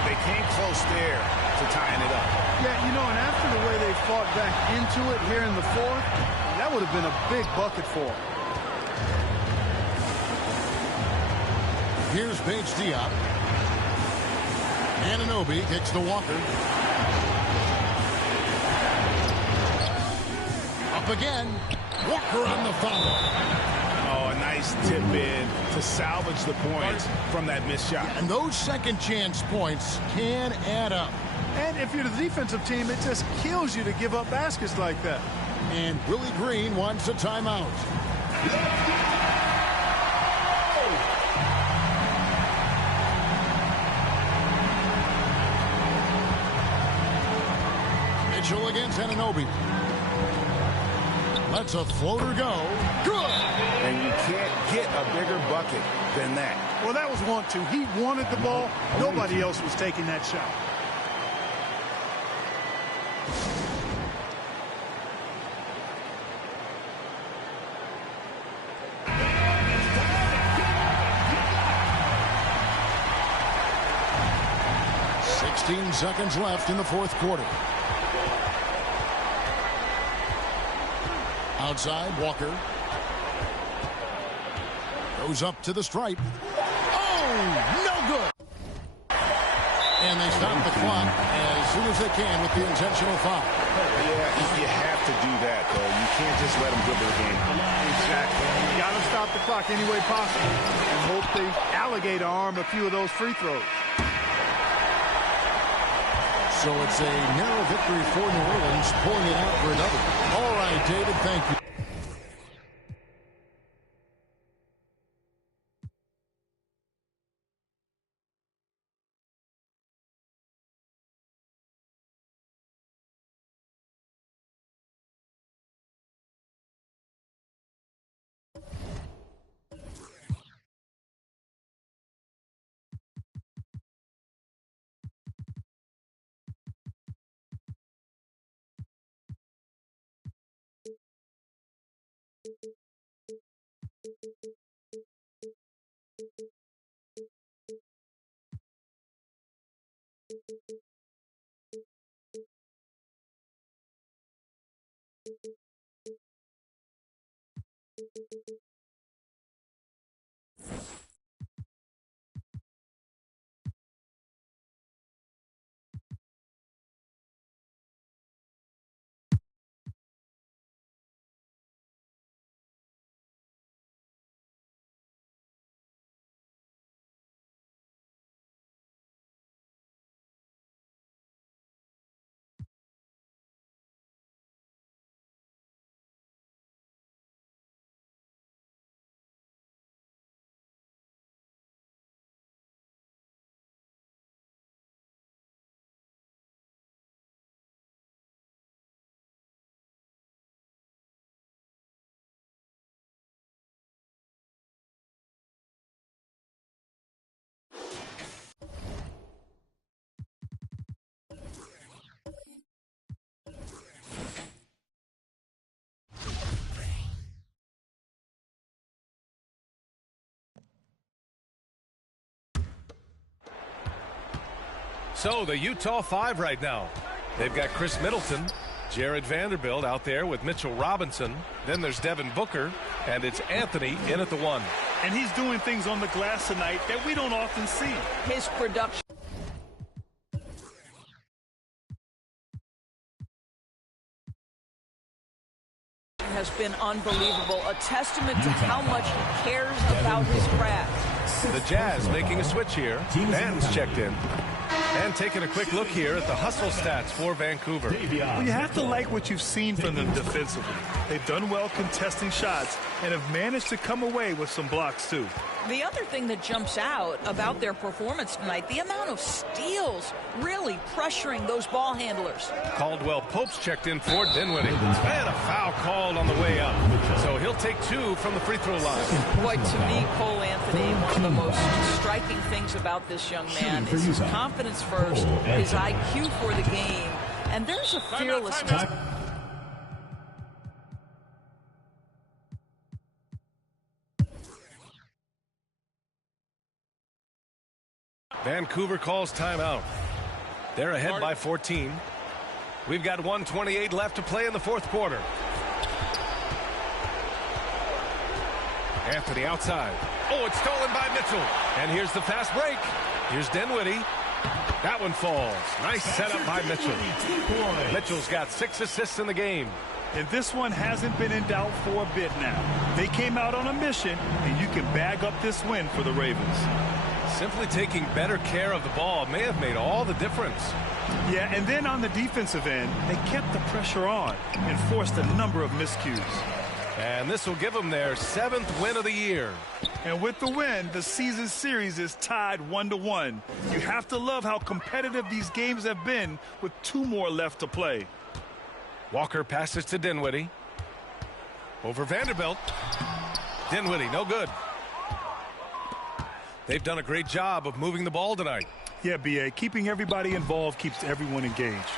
They came close there to tying it up. Yeah, you know, and after the way they fought back into it here in the 4th, that would have been a big bucket for them. Here's Paige Diop. Anunoby kicks to Walker. Up again. Walker on the foul. Oh, a nice tip in to salvage the points from that missed shot. And those second chance points can add up. And if you're the defensive team, it just kills you to give up baskets like that. And Willie Green wants a timeout. Mitchell against Anunoby. Lets a floater go. Good! And you can't get a bigger bucket than that. Well, that was 1-2. He wanted the ball. Nobody else was taking that shot. Seconds left in the 4th quarter. Outside, Walker. Goes up to the stripe. Oh, no good. And they stop the clock as soon as they can with the intentional foul. Yeah, you have to do that, though. You can't just let them dribble the game. Exactly. You got to stop the clock any way possible and hope they alligator arm a few of those free throws. So it's a narrow victory for New Orleans, pulling it out for another. All right, David, thank you. So the Utah Five right now. They've got Chris Middleton, Jared Vanderbilt out there with Mitchell Robinson. Then there's Devin Booker, and it's Anthony in at the 1. And he's doing things on the glass tonight that we don't often see. His production has been unbelievable, a testament to how much he cares about his craft. The Jazz making a switch here. Van's checked in. And taking a quick look here at the hustle stats for Vancouver. Well, you have to like what you've seen from them defensively. They've done well contesting shots and have managed to come away with some blocks, too. The other thing that jumps out about their performance tonight, the amount of steals really pressuring those ball handlers. Caldwell Pope's checked in for Dinwiddie. And a foul called on the way up. So he'll take 2 from the free throw line. Boy, to me, Cole Anthony, one of the most striking things about this young man is his confidence first, his IQ for the game, and there's a fearlessness. Vancouver calls timeout. They're ahead by 14. We've got 1:28 left to play in the fourth quarter. Anthony outside. Oh, it's stolen by Mitchell. And here's the fast break. Here's Dinwiddie. That one falls. Nice setup by Mitchell. Mitchell's got 6 assists in the game. And this one hasn't been in doubt for a bit now. They came out on a mission, and you can bag up this win for the Ravens. Simply taking better care of the ball may have made all the difference. Yeah, and then on the defensive end, they kept the pressure on and forced a number of miscues. And this will give them their 7th win of the year. And with the win, the season series is tied 1-1. You have to love how competitive these games have been with 2 more left to play. Walker passes to Dinwiddie. Over Vanderbilt. Dinwiddie, no good. They've done a great job of moving the ball tonight. Yeah, B.A., keeping everybody involved keeps everyone engaged.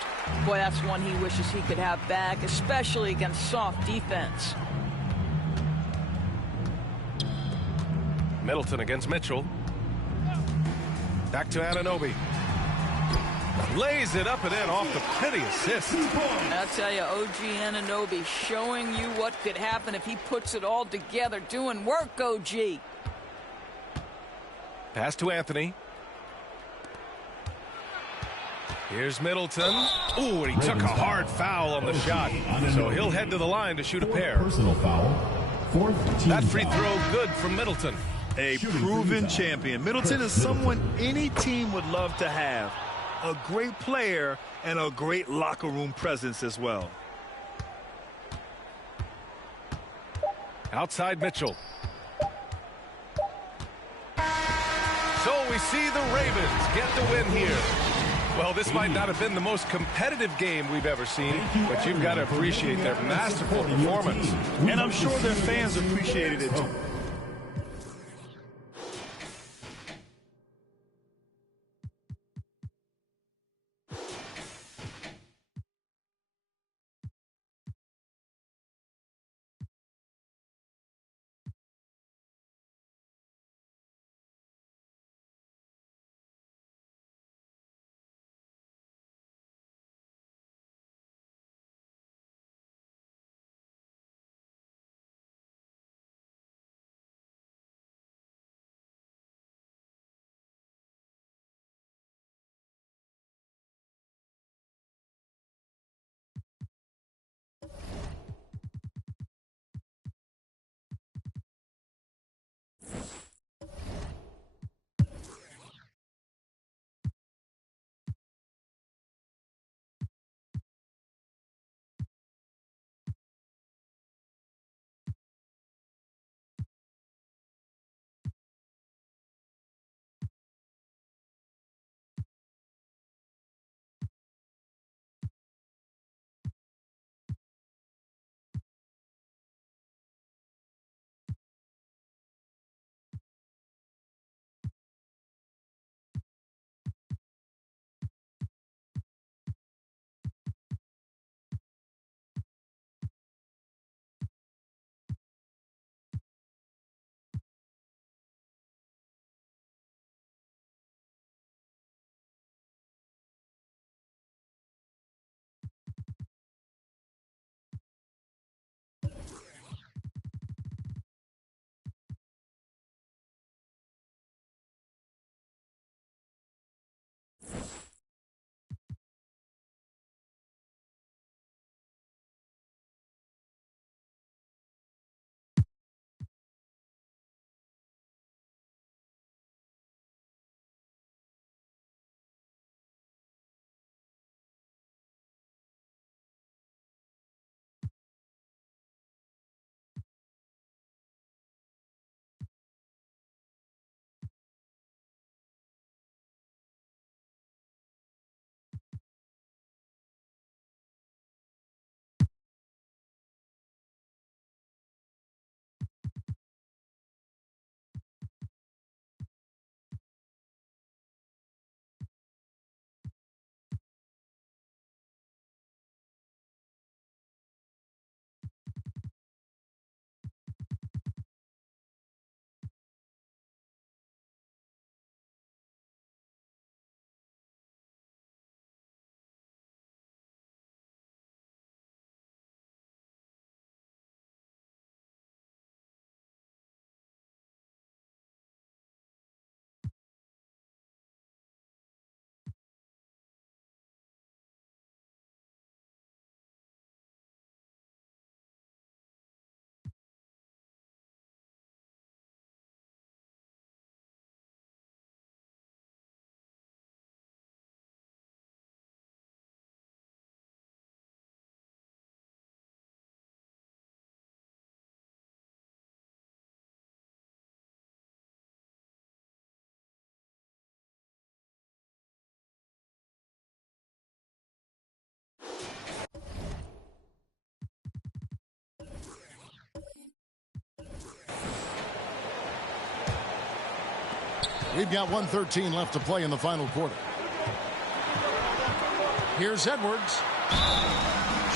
Boy, that's one he wishes he could have back, especially against soft defense. Middleton against Mitchell. Back to Anunoby. Lays it up and in off the pretty assist. I'll tell you, OG Anunoby showing you what could happen if he puts it all together. Doing work, OG. Pass to Anthony. Here's Middleton. Ooh, and he took a hard foul on the shot. So he'll head to the line to shoot a pair. Personal foul. That free throw good from Middleton. A proven champion. Middleton is someone any team would love to have. A great player and a great locker room presence as well. Outside Mitchell. So we see the Ravens get the win here. Well, this might not have been the most competitive game we've ever seen, but you've got to appreciate their masterful performance. And I'm sure their fans appreciated it too. We've got 1:13 left to play in the final quarter. Here's Edwards.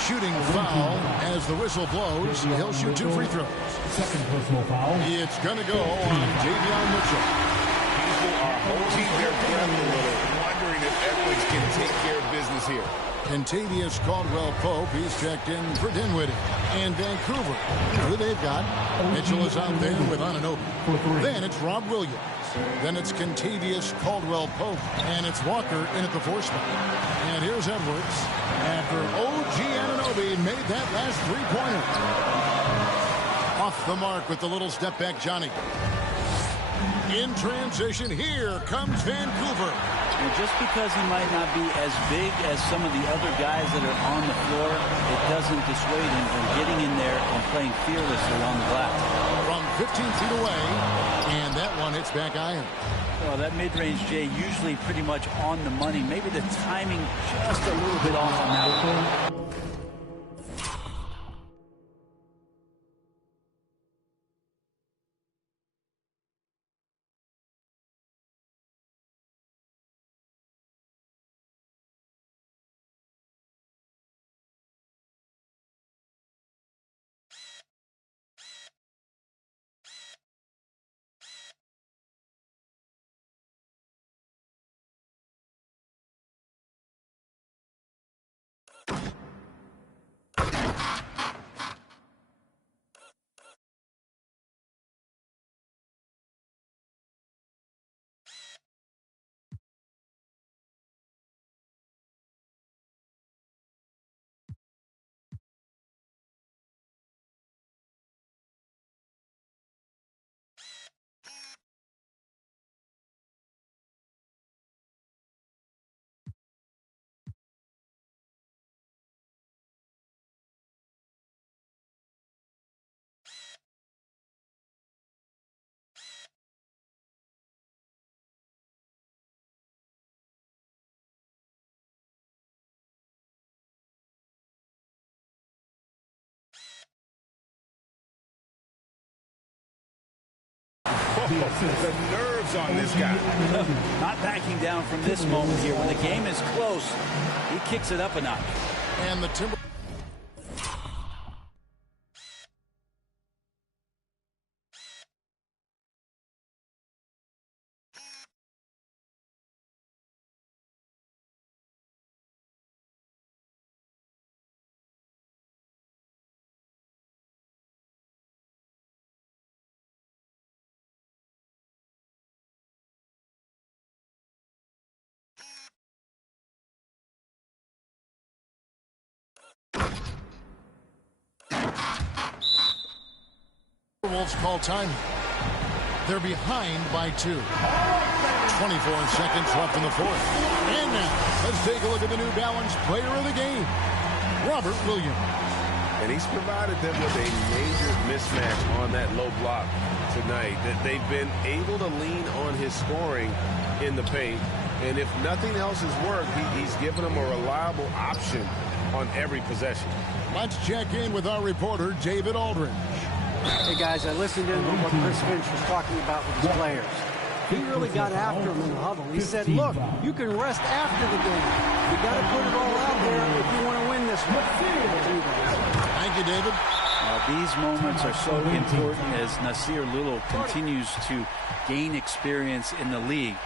Shooting foul as the whistle blows. He'll shoot 2 free throws. Second personal foul. It's going to go on Davion Mitchell. People are holding their breath a little, wondering if Edwards can take care of business here. Kentavious Caldwell-Pope, he's checked in for Dinwiddie. And Vancouver, who they've got. Mitchell is out there with Anunoby. Then it's Rob Williams. Then it's Kentavious Caldwell-Pope. And it's Walker in at the 4 spot. And here's Edwards after OG Anunoby made that last 3-pointer. Off the mark with the little step back, Johnny. In transition, here comes Vancouver. And just because he might not be as big as some of the other guys that are on the floor, it doesn't dissuade him from getting in there and playing fearlessly on the glass. From 15 feet away, and that one hits back iron. Well, that mid-range, Jay, usually pretty much on the money. Maybe the timing just a little bit off on that one. The nerves on this guy. Not backing down from this moment here. When the game is close, he kicks it up a notch. And the Timber. Wolves call time. They're behind by 2. 24 seconds left in the 4th. And now, let's take a look at the New Balance player of the game, Robert Williams. And he's provided them with a major mismatch on that low block tonight. That they've been able to lean on his scoring in the paint. And if nothing else has worked, he's given them a reliable option on every possession. Let's check in with our reporter, David Aldridge. Hey, guys, I listened in to what Chris Finch was talking about with his players. He really got after him in the huddle. He said, look, you can rest after the game. You got to put it all out there if you want to win this one. Thank you, David. These moments are so important as Nasir Little continues to gain experience in the league.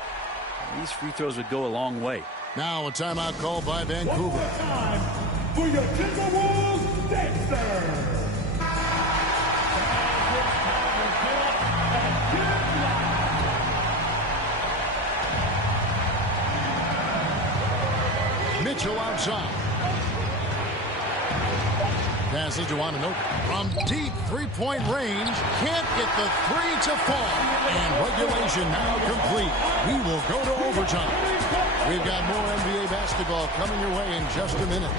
These free throws would go a long way. Now a timeout call by Vancouver. Time for your Timberwolves Dexter. Mitchell outside. Passes to Anunoby. From deep three-point range. Can't get the 3 to fall. And regulation now complete. We will go to overtime. We've got more NBA basketball coming your way in just a minute.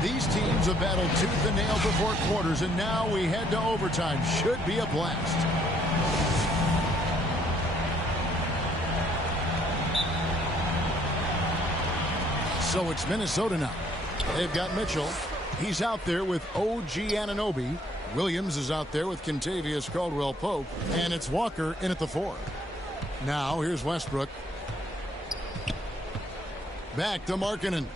These teams have battled tooth and nail for 4 quarters, and now we head to overtime. Should be a blast. So it's Minnesota now. They've got Mitchell. He's out there with OG Anunoby. Williams is out there with Kentavious Caldwell-Pope. And it's Walker in at the 4. Now here's Westbrook. Back to Markkanen.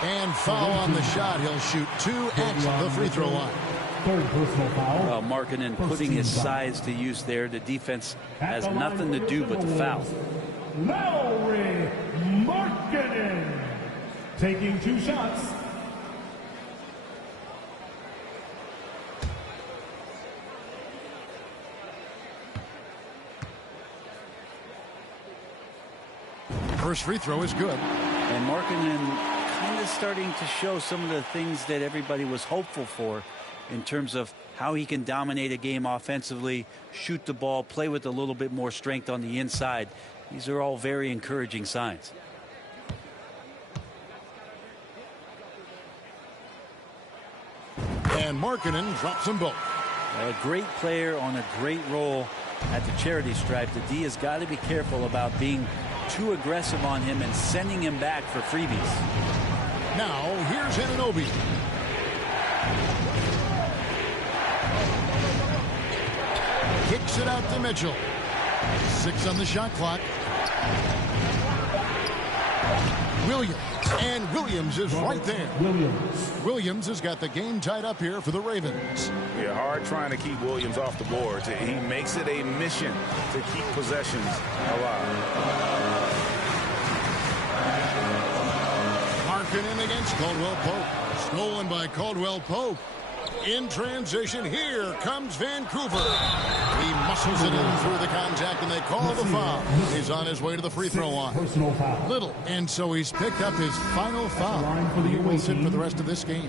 And foul on the shot. He'll shoot 2 at the free throw line. Third personal foul. Well, Markkanen putting his size to use there. The defense has nothing to do but the foul. Lauri Markkanen taking 2 shots. First free throw is good. And Markkanen kind of starting to show some of the things that everybody was hopeful for in terms of how he can dominate a game offensively, shoot the ball, play with a little bit more strength on the inside. These are all very encouraging signs. And Markkanen drops them both. A great player on a great role at the charity stripe. The D has got to be careful about being too aggressive on him and sending him back for freebies. Now, here's Anunoby. Kicks it out to Mitchell. 6 on the shot clock. Williams. And Williams is right there. Williams has got the game tied up here for the Ravens. Yeah, hard trying to keep Williams off the board. He makes it a mission to keep possessions alive. Markkanen against Caldwell-Pope. Stolen by Caldwell-Pope. In transition, here comes Vancouver. He muscles it in through the contact, and they call the foul. He's on his way to the free throw line. Little, and so he's picked up his final foul. He will sit for the rest of this game.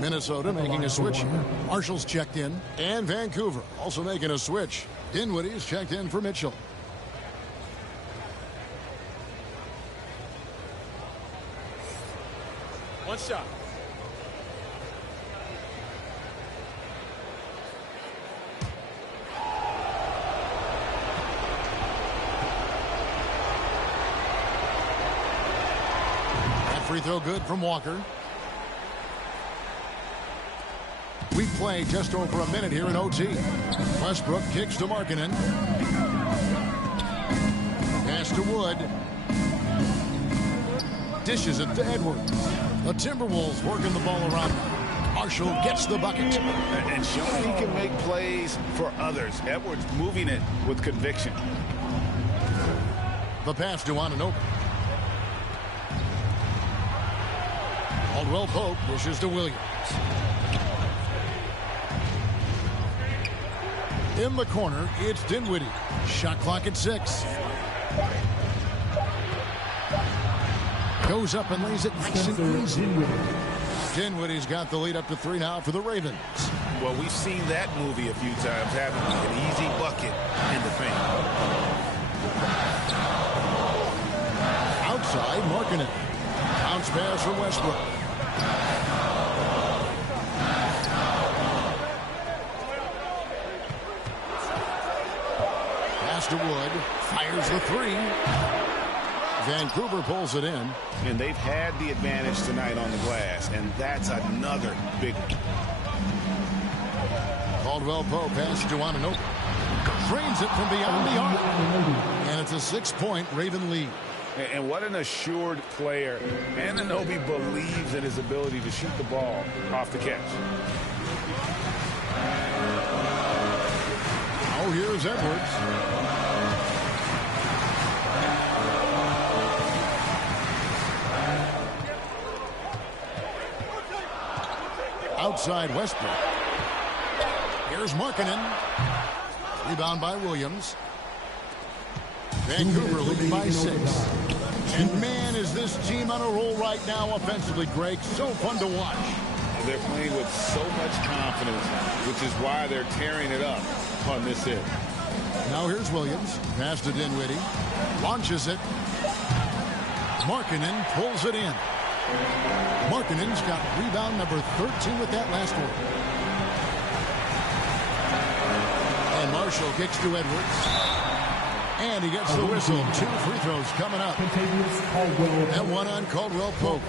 Minnesota making a switch. Marshall's checked in, and Vancouver also making a switch. Dinwiddie's checked in for Mitchell. One shot. Free throw good from Walker. We play just over a minute here in OT. Westbrook kicks to Markkanen. Pass to Wood. Dishes it to Edwards. The Timberwolves working the ball around. Marshall gets the bucket. And showing he can make plays for others. Edwards moving it with conviction. The pass to Anunoby. Caldwell-Pope pushes to Williams. In the corner, it's Dinwiddie. Shot clock at 6. Goes up and lays it nice and easy. Dinwiddie's got the lead up to 3 now for the Ravens. Well, we've seen that movie a few times, haven't we? An easy bucket in the paint. Outside, Markkanen. Bounce pass from Westbrook. Pass to Wood. Fires the 3. Vancouver pulls it in. And they've had the advantage tonight on the glass, and that's another big. Caldwell-Pope passes to Anunoby. Drains it from beyond the arc. And it's a 6-point Raven lead. And what an assured player. Anunoby believes in his ability to shoot the ball off the catch. Oh, here's Edwards. Outside Westbrook. Here's Markkanen. Rebound by Williams. Vancouver leading by 6. And man, is this team on a roll right now offensively, Greg. So fun to watch. They're playing with so much confidence, which is why they're tearing it up on this hit. Now here's Williams. Pass to Dinwiddie. Launches it. Markkanen pulls it in. Markkanen's got rebound number 13 with that last one. And Marshall kicks to Edwards. And he gets the whistle. 2 free throws coming up. And one on Caldwell Pope.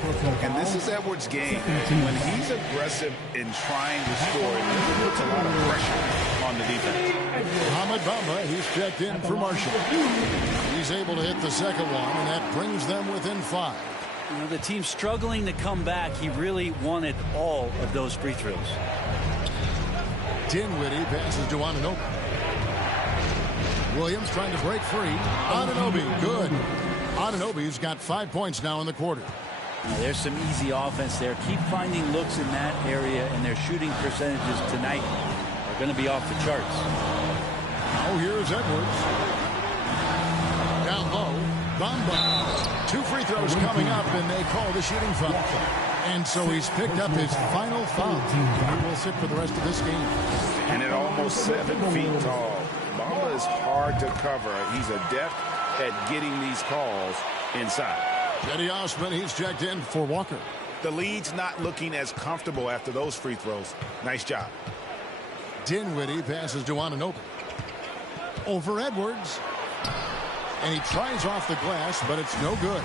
And this is Edwards' game. When he's aggressive in trying to score, it really puts a lot of pressure on the defense. Mohamed Bamba, he's checked in for Marshall. He's able to hit the second one, and that brings them within 5. You know, the team's struggling to come back. He really wanted all of those free throws. Dinwiddie passes to Anunoby. Williams trying to break free. Anunoby, good. Anunoby's got 5 points now in the quarter. Now, there's some easy offense there. Keep finding looks in that area, and their shooting percentages tonight are going to be off the charts. Now here's Edwards. Down low, Bamba. 2 free throws coming up, and they call the shooting foul. And so he's picked up his final foul. He will sit for the rest of this game. And at almost 7 feet tall, Bamba is hard to cover. He's adept at getting these calls inside. Cedi Osman, he's checked in for Walker. The lead's not looking as comfortable after those free throws. Nice job. Dinwiddie passes to Anunoby. Over Edwards. And he tries off the glass, but it's no good.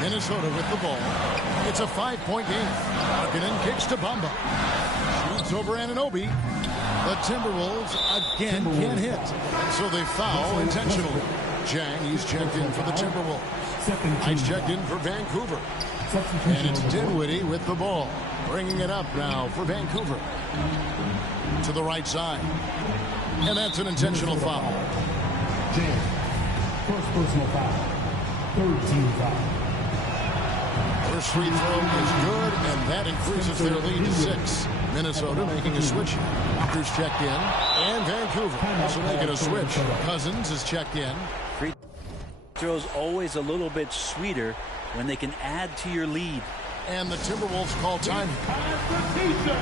Minnesota with the ball. It's a 5-point game. Markkanen kicks to Bamba. Shoots over Anunoby. The Timberwolves again can't hit. So they foul intentionally. Jang, he's checked in for the Timberwolves. He's checked in for Vancouver. And it's Dinwiddie with the ball. Bringing it up now for Vancouver. To the right side. And that's an intentional foul. Jang, first personal foul. Third team foul. First free throw is good, and that increases their lead to 6. Minnesota making a switch. Walker's checked in, and Vancouver also making a switch. Cousins is checked in. Free throws always a little bit sweeter when they can add to your lead. And the Timberwolves call time.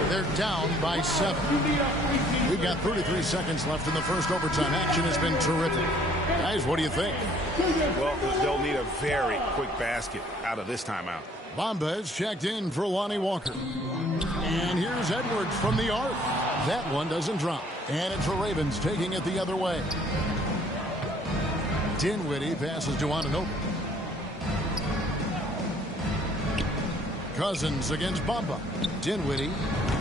They're down by 7. We've got 33 seconds left in the first overtime. Action has been terrific. Guys, what do you think? Well, they'll need a very quick basket out of this timeout. Bamba is checked in for Lonnie Walker. And here's Edwards from the arc. That one doesn't drop. And it's the Ravens taking it the other way. Dinwiddie passes to Anunoby. Cousins against Bamba. Dinwiddie,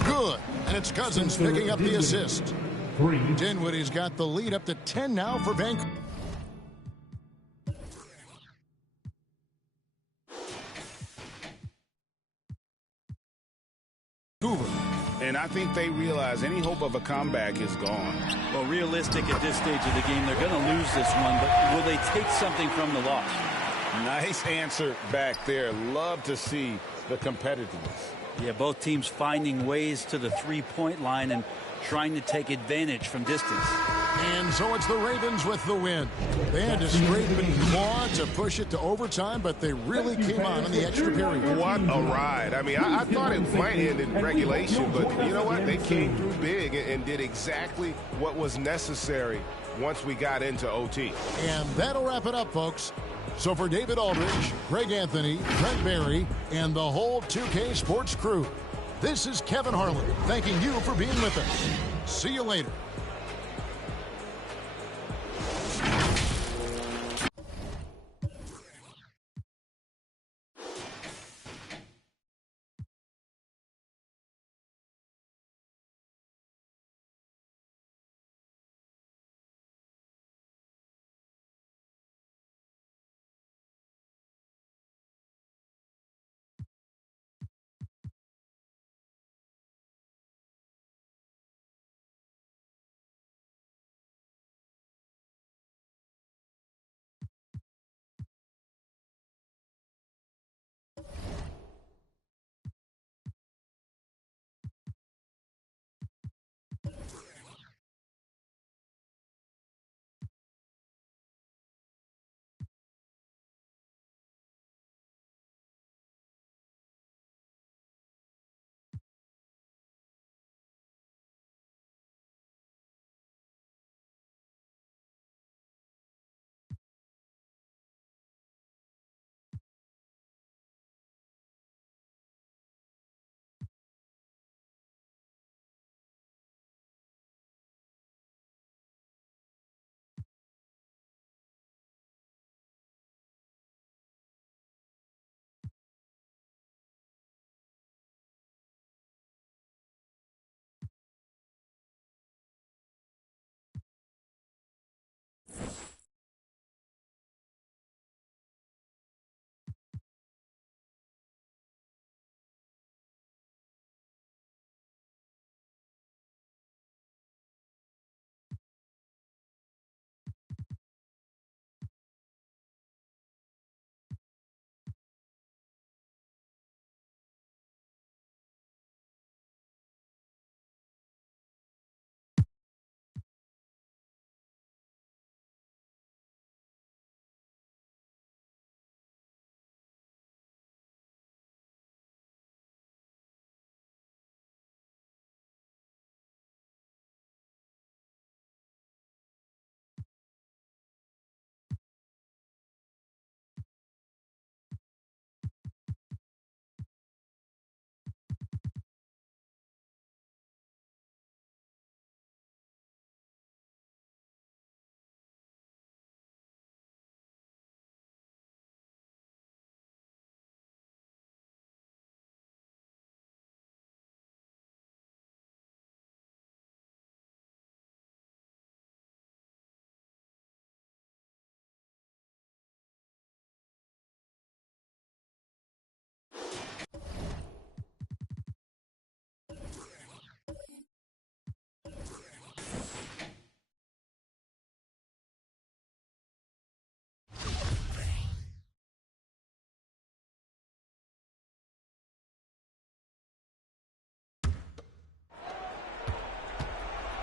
good. And it's Cousins picking up the assist. Dinwiddie's got the lead up to 10 now for Vancouver. And I think they realize any hope of a comeback is gone. Well, realistic at this stage of the game, they're going to lose this one, but will they take something from the loss? Nice answer back there. Love to see the competitiveness. Yeah, both teams finding ways to the three-point line and trying to take advantage from distance. And so it's the Ravens with the win. They had to scrape and claw to push it to overtime, but they really came on in the extra period. What a ride. I mean, I thought it might end in regulation, but you know what? They came through big and did exactly what was necessary once we got into OT. And that'll wrap it up, folks. So for David Aldridge, Greg Anthony, Brent Barry, and the whole 2K Sports crew, this is Kevin Harlan thanking you for being with us. See you later.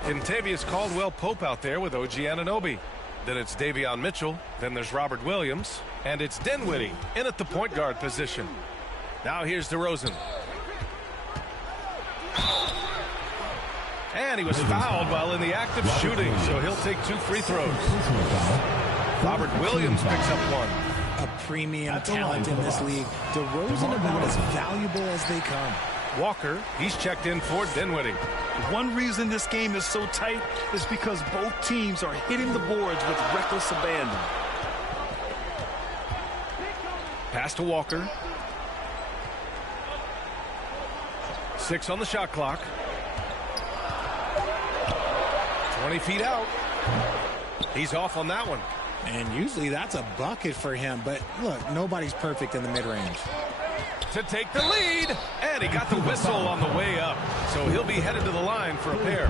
Kentavious Caldwell-Pope out there with OG Anunoby. Then it's Davion Mitchell. Then there's Robert Williams. And it's Dinwiddie in at the point guard position. Now here's DeRozan. And he was fouled while in the act of shooting, so he'll take 2 free throws. Robert Williams picks up 1. A premium talent in this league. DeRozan about as valuable as they come. Walker, he's checked in for Dinwiddie. One reason this game is so tight is because both teams are hitting the boards with reckless abandon. Pass to Walker. 6 on the shot clock. 20 feet out. He's off on that one. And usually that's a bucket for him. But look, nobody's perfect in the mid-range. To take the lead. And he got the whistle on the way up. So he'll be headed to the line for a pair.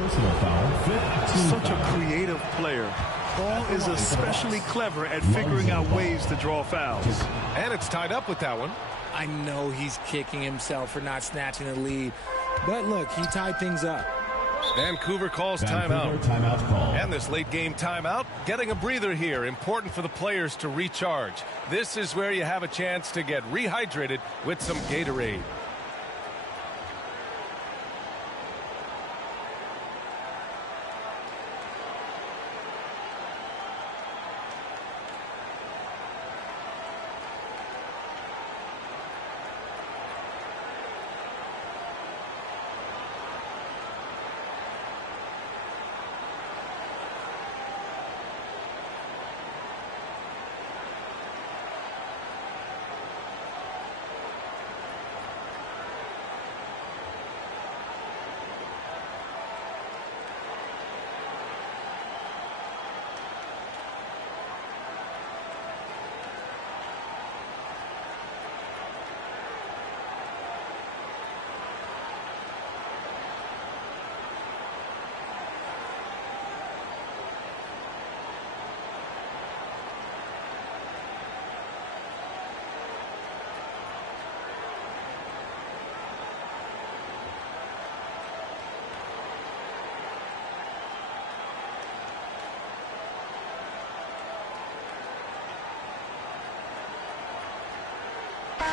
Such a creative player. Paul is especially clever at figuring out ways to draw fouls. And it's tied up with that one. I know he's kicking himself for not snatching the lead. But look, he tied things up. Vancouver calls timeout. And this late game timeout, getting a breather here. Important for the players to recharge. This is where you have a chance to get rehydrated with some Gatorade.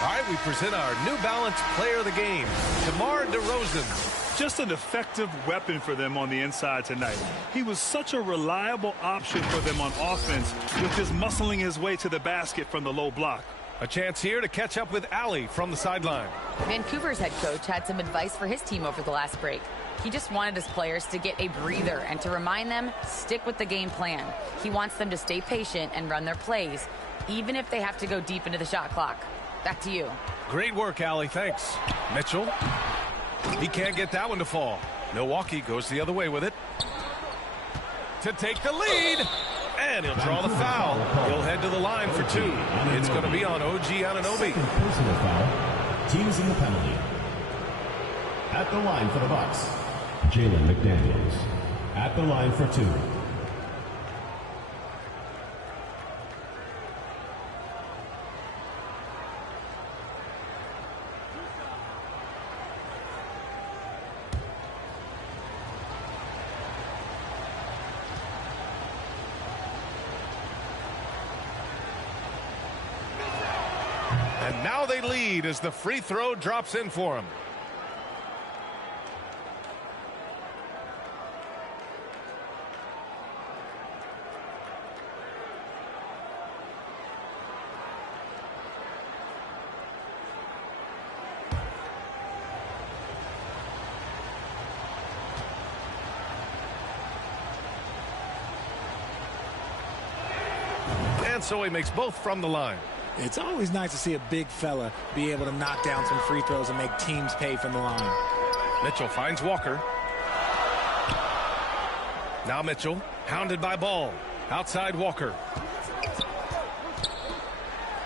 All right, we present our New Balance Player of the Game, DeMar DeRozan. Just an effective weapon for them on the inside tonight. He was such a reliable option for them on offense with his muscling his way to the basket from the low block. A chance here to catch up with Allie from the sideline. Vancouver's head coach had some advice for his team over the last break. He just wanted his players to get a breather and to remind them, stick with the game plan. He wants them to stay patient and run their plays, even if they have to go deep into the shot clock. Back to you. Great work, Allie. Thanks. Mitchell. He can't get that one to fall. Milwaukee goes the other way with it. To take the lead. And he'll draw the foul. He'll head to the line for 2. It's going to be on OG Anunoby. Personal foul. Teams in the penalty. At the line for the Bucks, Jalen McDaniels. At the line for 2. And now they lead as the free throw drops in for him. And so he makes both from the line. It's always nice to see a big fella be able to knock down some free throws and make teams pay from the line. Mitchell finds Walker. Now Mitchell, hounded by Ball. Outside Walker.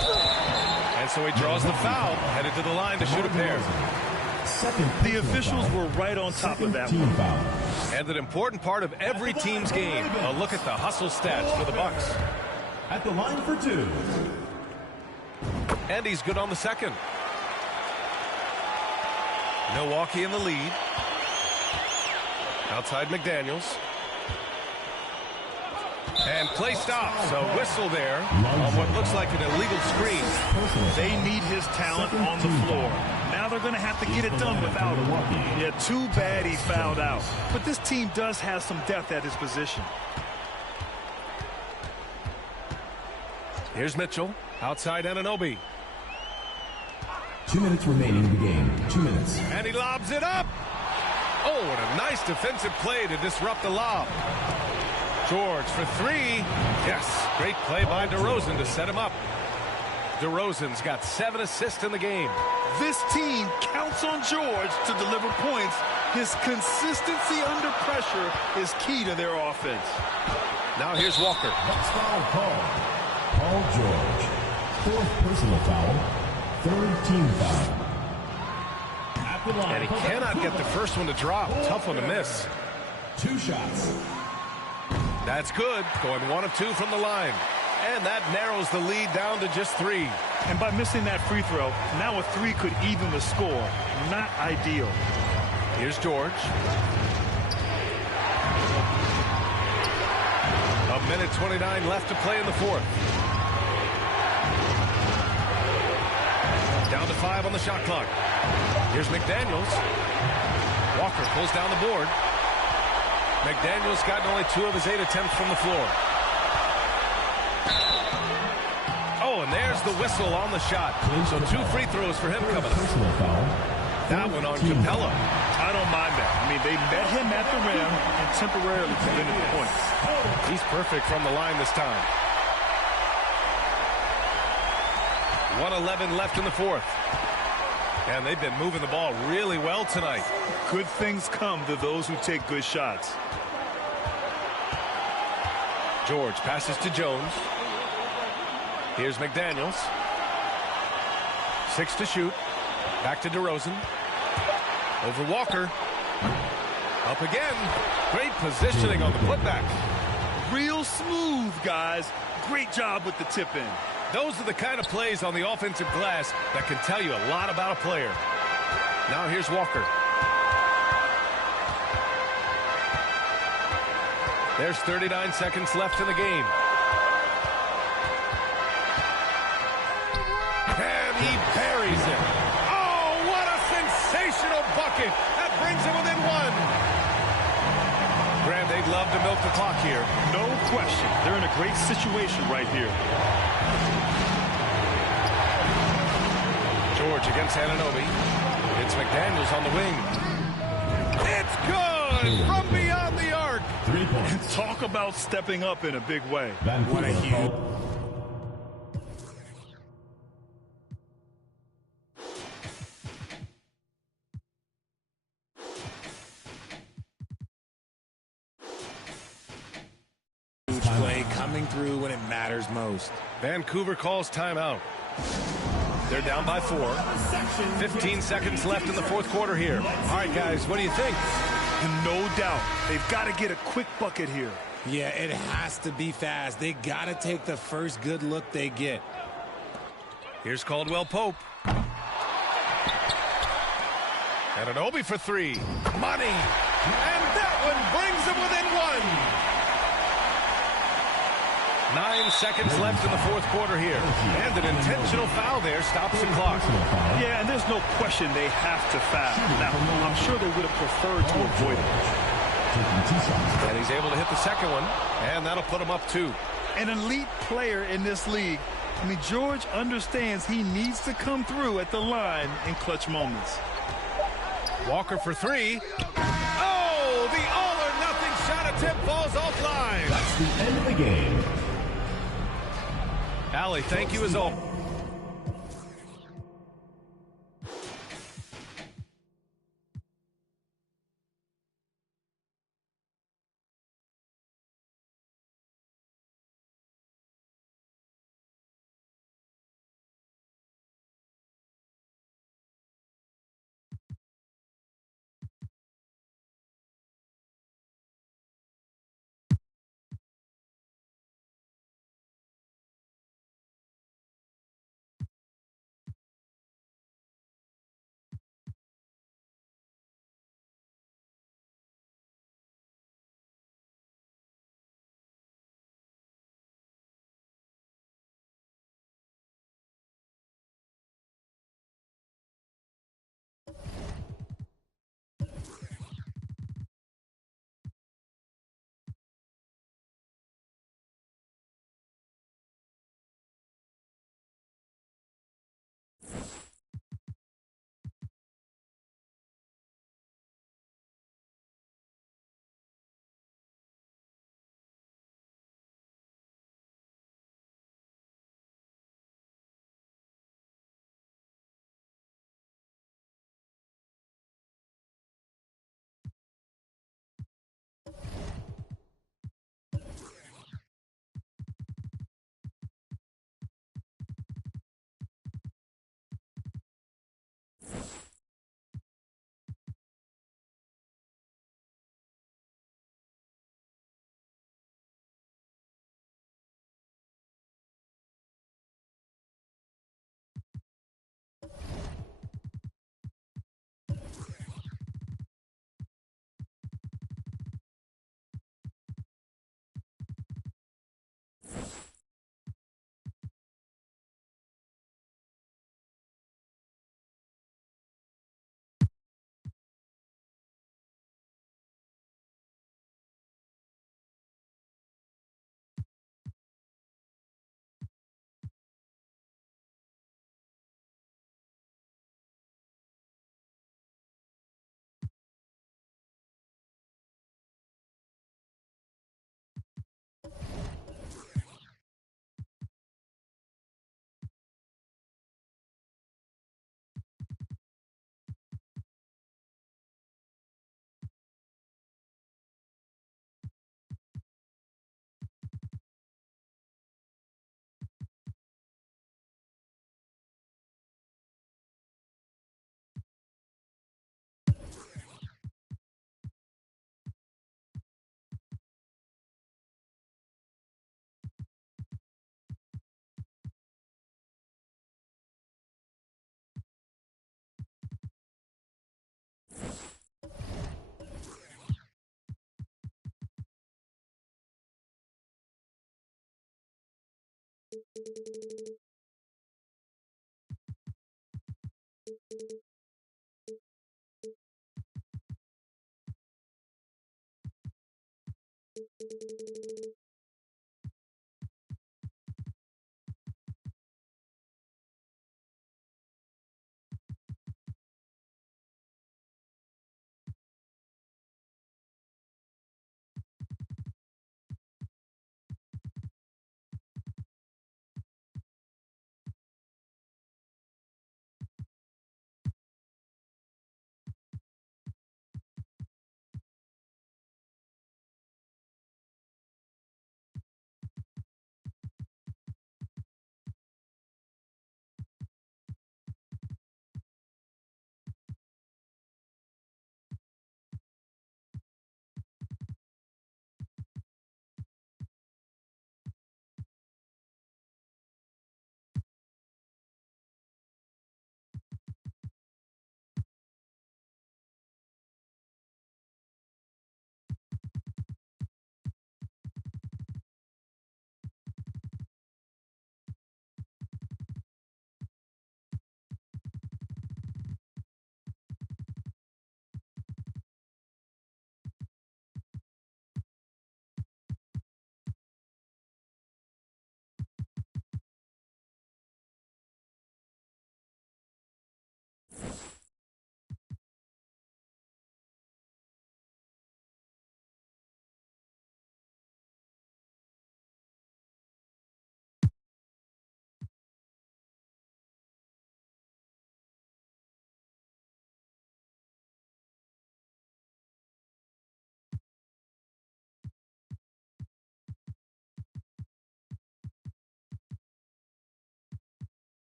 And so he draws the foul, headed to the line to shoot a pair. The officials were right on top of that one. And an important part of every team's game. A look at the hustle stats for the Bucks. At the line for 2. And he's good on the second. Milwaukee in the lead. Outside McDaniels. And play stops. A whistle there on what looks like an illegal screen. They need his talent on the floor. Now they're going to have to get it done without him. Yeah, too bad he fouled out. But this team does have some depth at his position. Here's Mitchell. Outside Anunoby. 2 minutes remaining in the game. 2 minutes. And he lobs it up. Oh, what a nice defensive play to disrupt the lob. George for three. Yes, great play by DeRozan to set him up. DeRozan's got 7 assists in the game. This team counts on George to deliver points. His consistency under pressure is key to their offense. Now here's Walker. Next foul call. Paul George. 4th personal foul. 3rd team foul. And he cannot get the first one to drop. Tough one to miss. 2 shots. That's good. Going 1 of 2 from the line. And that narrows the lead down to just 3. And by missing that free throw, now a 3 could even the score. Not ideal. Here's George. 1:29 left to play in the 4th. Down to 5 on the shot clock. Here's McDaniels. Walker pulls down the board. McDaniels gotten only 2 of his 8 attempts from the floor. Oh, and there's the whistle on the shot. So 2 free throws for him coming up. That one on Capella. I don't mind that. I mean, they met him at the rim and temporarily prevented the point. He's perfect from the line this time. 1:11 left in the 4th. And they've been moving the ball really well tonight. Good things come to those who take good shots. George passes to Jones. Here's McDaniels. 6 to shoot. Back to DeRozan. Over Walker. Up again. Great positioning on the putback. Real smooth, guys. Great job with the tip in. Those are the kind of plays on the offensive glass that can tell you a lot about a player. Now here's Walker. There's 39 seconds left in the game. And he buries it. Oh, what a sensational bucket. That brings him within 1. Graham, they'd love to milk the clock here. No question. They're in a great situation right here. George against Anunoby. It's McDaniels on the wing. It's good from beyond the arc. 3 points. Talk about stepping up in a big way. What a huge. Play coming through when it matters most. Vancouver calls timeout. They're down by 4. 15 seconds left in the 4th quarter here. All right, guys, what do you think? No doubt. They've got to get a quick bucket here. Yeah, it has to be fast. They got to take the first good look they get. Here's Caldwell Pope. Anunoby for 3. Money. And that one brings them within 1. 9 seconds left in the 4th quarter here. And an intentional foul there stops the clock. Yeah, and there's no question they have to foul. Now, I'm sure they would have preferred to avoid it. And he's able to hit the second one, and that'll put him up 2. An elite player in this league. I mean, George understands he needs to come through at the line in clutch moments. Walker for 3. Oh, the all-or-nothing shot attempt falls offline. That's the end of the game. Allie, thank you as always.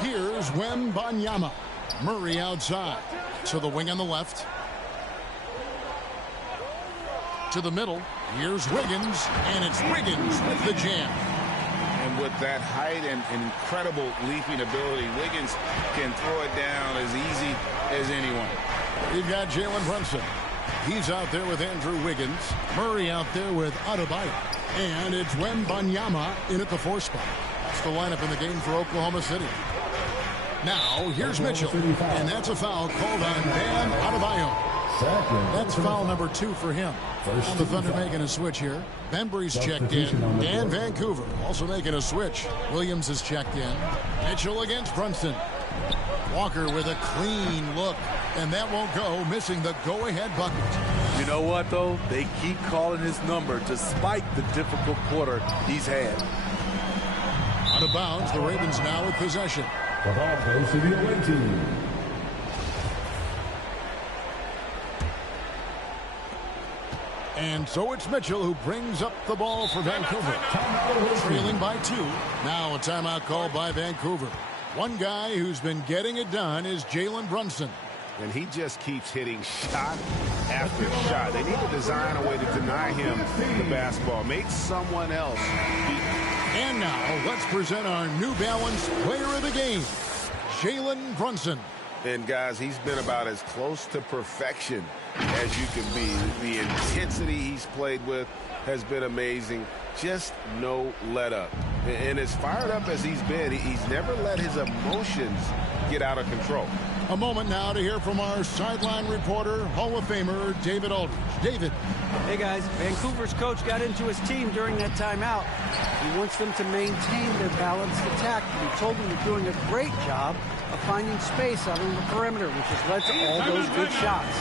Here's Wembanyama. Murray outside. To the wing on the left. To the middle. Here's Wiggins. And it's Wiggins with the jam. And with that height and incredible leaping ability, Wiggins can throw it down as easy as anyone. We've got Jalen Brunson. He's out there with Andrew Wiggins. Murray out there with Adebayo. And it's Wembanyama in at the 4 spot. That's the lineup in the game for Oklahoma City. Now, here's Mitchell. And that's a foul called on Bam Adebayo. That's foul number 2 for him. And the Thunder making a switch here. Bembry's checked in. Dan Vancouver also making a switch. Williams is checked in. Mitchell against Brunson. Walker with a clean look. And that won't go, missing the go-ahead bucket. You know what, though? They keep calling his number despite the difficult quarter he's had. Out of bounds, the Ravens now with possession. The ball goes to the away team. And so it's Mitchell who brings up the ball for Vancouver. Trailing by 2. Now a timeout called by Vancouver. One guy who's been getting it done is Jalen Brunson. And he just keeps hitting shot after shot. They need to design a way to deny him the basketball. Make someone else beat. And now let's present our New Balance player of the game, Jalen Brunson. And guys, he's been about as close to perfection as you can be. The intensity he's played with has been amazing. Just no let up. And as fired up as he's been, he's never let his emotions get out of control. A moment now to hear from our sideline reporter, Hall of Famer David Aldridge. David. Hey, guys. Vancouver's coach got into his team during that timeout. He wants them to maintain their balanced attack. And he told them they're doing a great job of finding space out on the perimeter, which has led to all those good shots.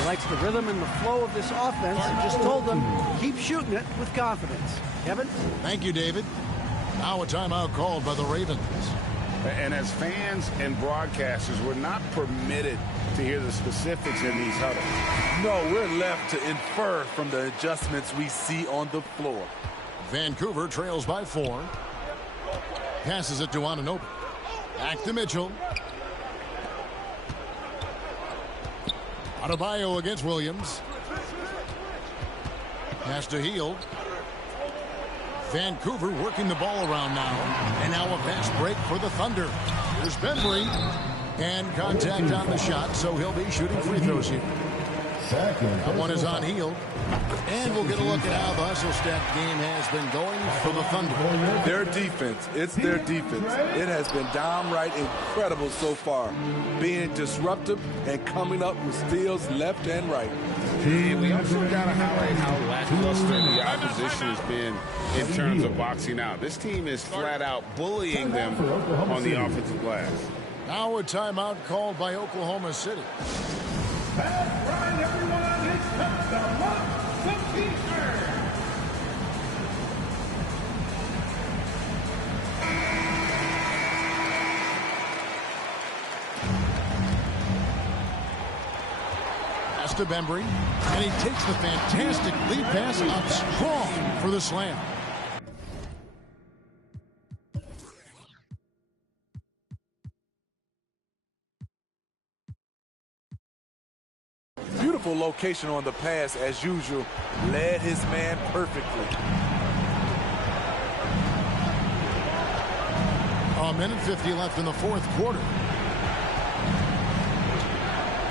He likes the rhythm and the flow of this offense and just told them, keep shooting it with confidence. Kevin? Thank you, David. Now a timeout called by the Ravens. And as fans and broadcasters, we're not permitted to hear the specifics in these huddles. No, we're left to infer from the adjustments we see on the floor. Vancouver trails by 4. Passes it to Anunoby. Back to Mitchell. Adebayo against Williams. Pass to Hield. Vancouver working the ball around now. And now a fast break for the Thunder. There's Bembry. And contact on the shot, so he'll be shooting free throws here. That one is on Hield. And we'll get a look at how the hustle stack game has been going for the Thunder. Their defense, it's their defense. It has been downright incredible so far. Being disruptive and coming up with steals left and right. And we also got to highlight how lackluster the opposition has been in terms of boxing out. This team is flat out bullying them on the offensive glass. Now a timeout called by Oklahoma City. Pass to Bembry, and he takes the fantastic lead pass up strong for the slam. Beautiful location on the pass as usual. Led his man perfectly. A minute 50 left in the 4th quarter.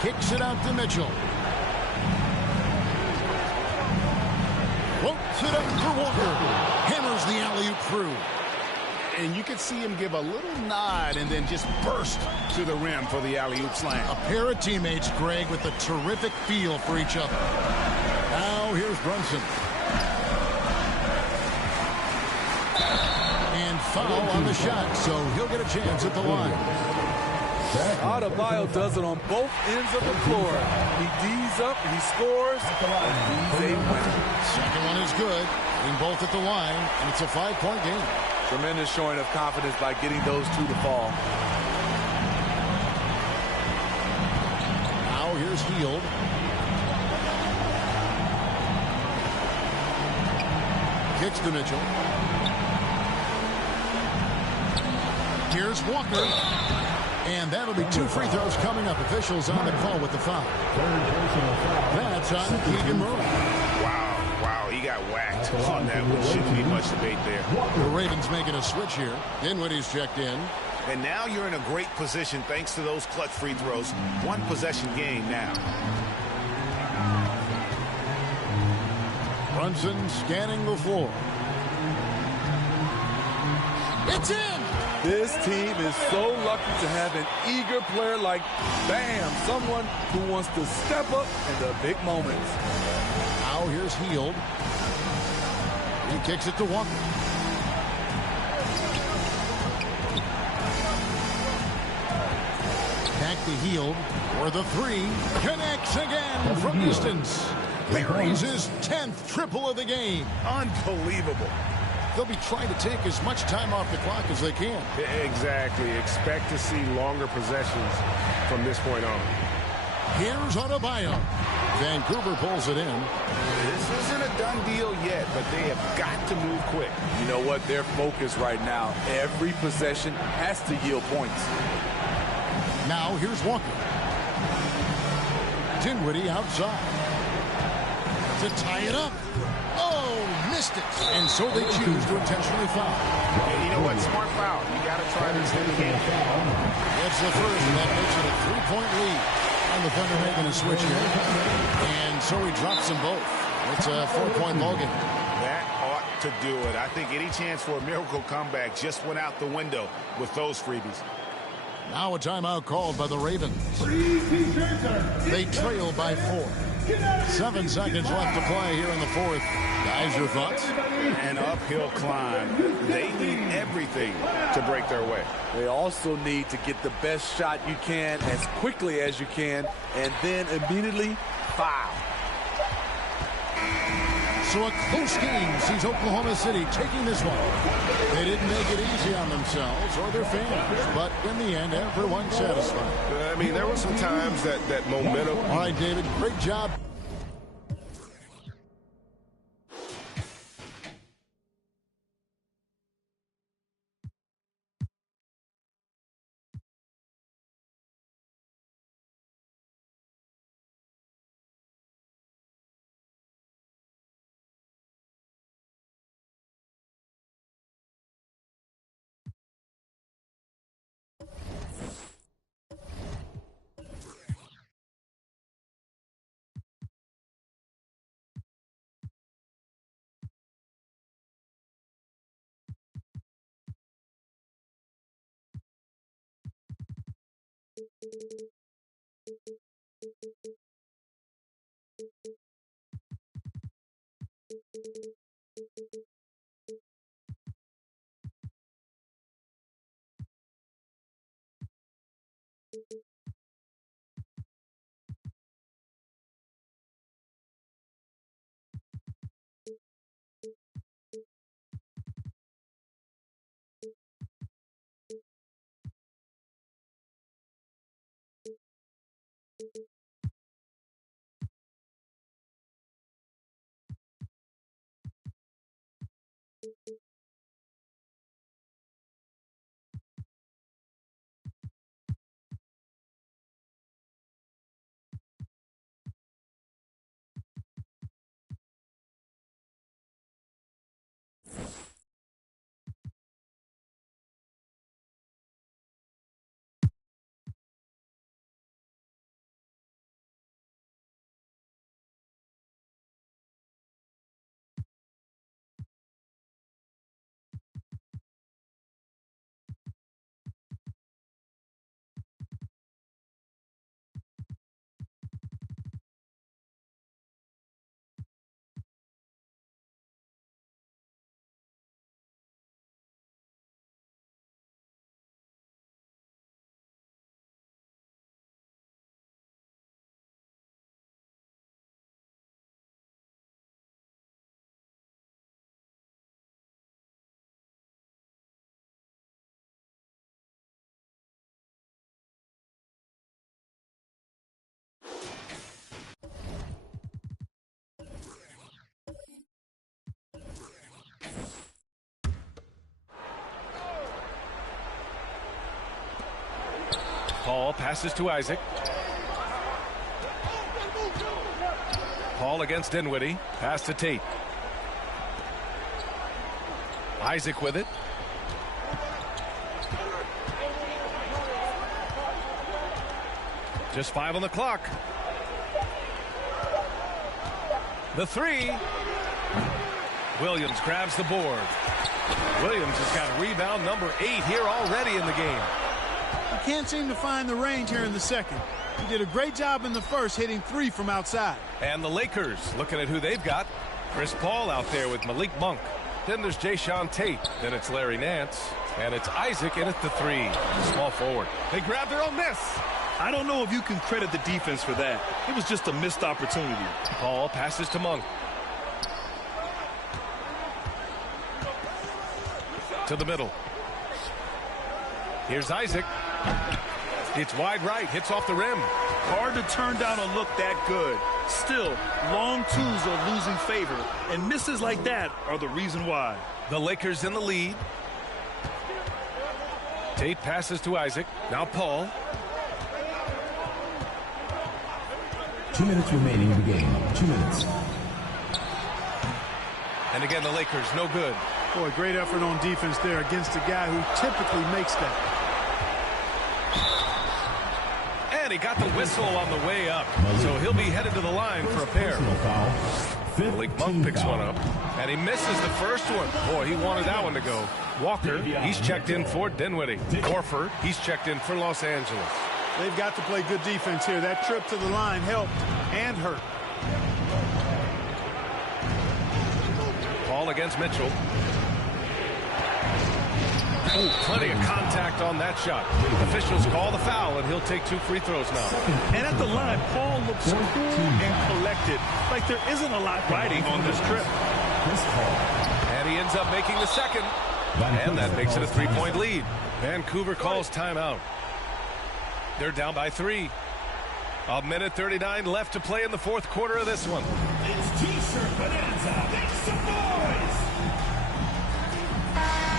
Kicks it out to Mitchell. Floats it up for Walker. Hammers the alley-oop through. And you can see him give a little nod and then just burst to the rim for the alley-oop slam. A pair of teammates, Greg, with a terrific feel for each other. Now here's Brunson. And foul on the shot, so he'll get a chance at the line. Adebayo does it on both ends of the floor. He D's up, he scores, and he's a winner. Second one is good. In both at the line, and it's a 5-point game. Tremendous showing of confidence by getting those two to fall. Now here's Hield. Kicks to Mitchell. Here's Walker. And that'll be 2 free throws coming up. Officials on the call with the foul. That's on Keegan Murray. Wow, he got whacked on that one. Shouldn't be much debate there. The Ravens making a switch here. Dinwiddie's checked in. And now you're in a great position thanks to those clutch free throws. 1 possession game now. Brunson scanning the floor. It's in! This team is so lucky to have an eager player like Bam, someone who wants to step up in the big moments. Now here's Hield. He kicks it to Walker. Back to Hield for the 3. Connects again from distance. Buries his 10th triple of the game. Unbelievable. They'll be trying to take as much time off the clock as they can. Exactly. Expect to see longer possessions from this point on. Here's Adebayo. Vancouver pulls it in. This isn't a done deal yet, but they have got to move quick. You know what? Their focus right now, every possession has to yield points. Now here's Walker. Dinwiddie outside. To tie it up. Oh, missed it. And so they choose to intentionally foul. And you know what? Smart foul. You got to try to extend the game. It's the first, and that makes it a 3-point lead. And the Thunder making a switch here. And so he drops them both. It's a 4-point ballgame. That ought to do it. I think any chance for a miracle comeback just went out the window with those freebies. Now a timeout called by the Ravens. They trail by 4. 7 seconds left to play here in the 4th. Guys, your thoughts? An uphill climb. They need everything to break their way. They also need to get the best shot you can as quickly as you can, and then immediately foul. So a close game sees Oklahoma City taking this one. They didn't make it easy on themselves or their fans, but in the end, everyone's satisfied. I mean, there were some times that momentum. All right, David, great job. Paul passes to Isaac. Paul against Dinwiddie. Pass to Tate. Isaac with it. Just 5 on the clock. The three. Williams grabs the board. Williams has got rebound number 8 here already in the game. He can't seem to find the range here in the second. He did a great job in the first, hitting 3 from outside. And the Lakers looking at who they've got. Chris Paul out there with Malik Monk. Then there's Jayshawn Tate. Then it's Larry Nance. And it's Isaac in at the 3. Small forward. They grab their own miss. I don't know if you can credit the defense for that. It was just a missed opportunity. Paul passes to Monk. To the middle. Here's Isaac. It's wide right. Hits off the rim. Hard to turn down a look that good. Still, long twos are losing favor, and misses like that are the reason why. The Lakers in the lead. Tate passes to Isaac. Now Paul. 2 minutes remaining in the game. 2 minutes. And again, the Lakers, no good. Boy, great effort on defense there against a guy who typically makes that. And he got the whistle on the way up. So he'll be headed to the line for a pair. Malik Monk picks one up. And he misses the first one. Boy, he wanted that one to go. Walker, he's checked in for Dinwiddie. Horford, he's checked in for Los Angeles. They've got to play good defense here. That trip to the line helped and hurt. Paul against Mitchell. Oh, plenty of contact on that shot. Officials call the foul, and he'll take 2 free throws now. And at the line, Paul looks cool and collected, like there isn't a lot riding on this trip. And he ends up making the second. And that makes it a 3-point lead. Vancouver calls timeout. They're down by 3. 1:39 left to play in the 4th quarter of this one. It's T-shirt bonanza. Make some noise.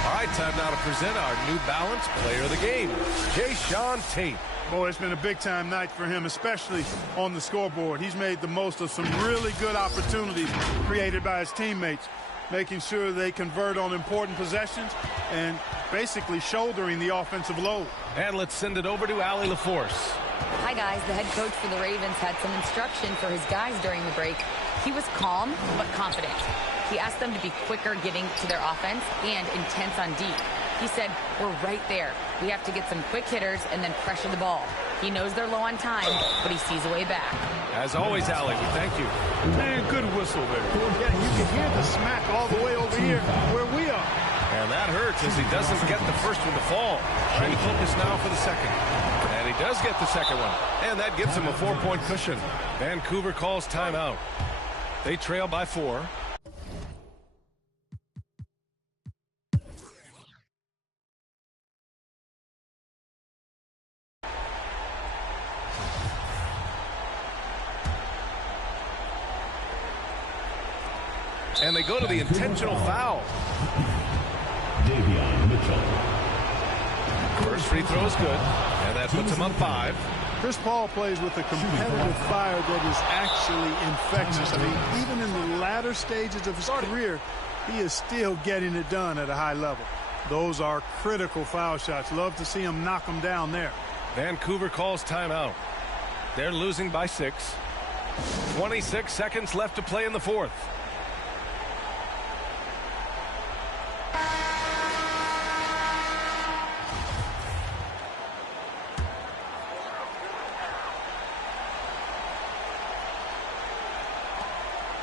All right, time now to present our New Balance Player of the Game, Jayshawn Tate. Boy, it's been a big-time night for him, especially on the scoreboard. He's made the most of some really good opportunities created by his teammates, making sure they convert on important possessions and basically shouldering the offensive load. And let's send it over to Allie LaForce. Hi, guys. The head coach for the Ravens had some instruction for his guys during the break. He was calm but confident. He asked them to be quicker getting to their offense and intense on deep. He said, we're right there. We have to get some quick hitters and then pressure the ball. He knows they're low on time, but he sees a way back. As always, Allie, we thank you. Man, good whistle there. Yeah, you can hear the smack all the way over here where we are. And that hurts as he doesn't get the first one to fall. Trying to focus now for the second. And he does get the second one. And that gives him a 4-point cushion. Vancouver calls timeout. They trail by 4. And they go to the intentional foul. First free throw is good, and that puts him up 5. Chris Paul plays with a competitive fire that is actually infectious. I mean, even in the latter stages of his career, he is still getting it done at a high level. Those are critical foul shots. Love to see him knock them down there. Vancouver calls timeout. They're losing by 6. 26 seconds left to play in the 4th.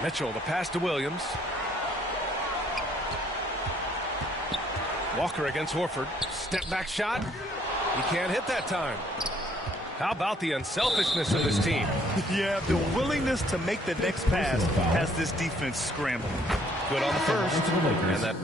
Mitchell, the pass to Williams. Walker against Horford. Step back shot. He can't hit that time. How about the unselfishness of this team? Yeah, the willingness to make the next pass has this defense scrambling. Good on the first. And that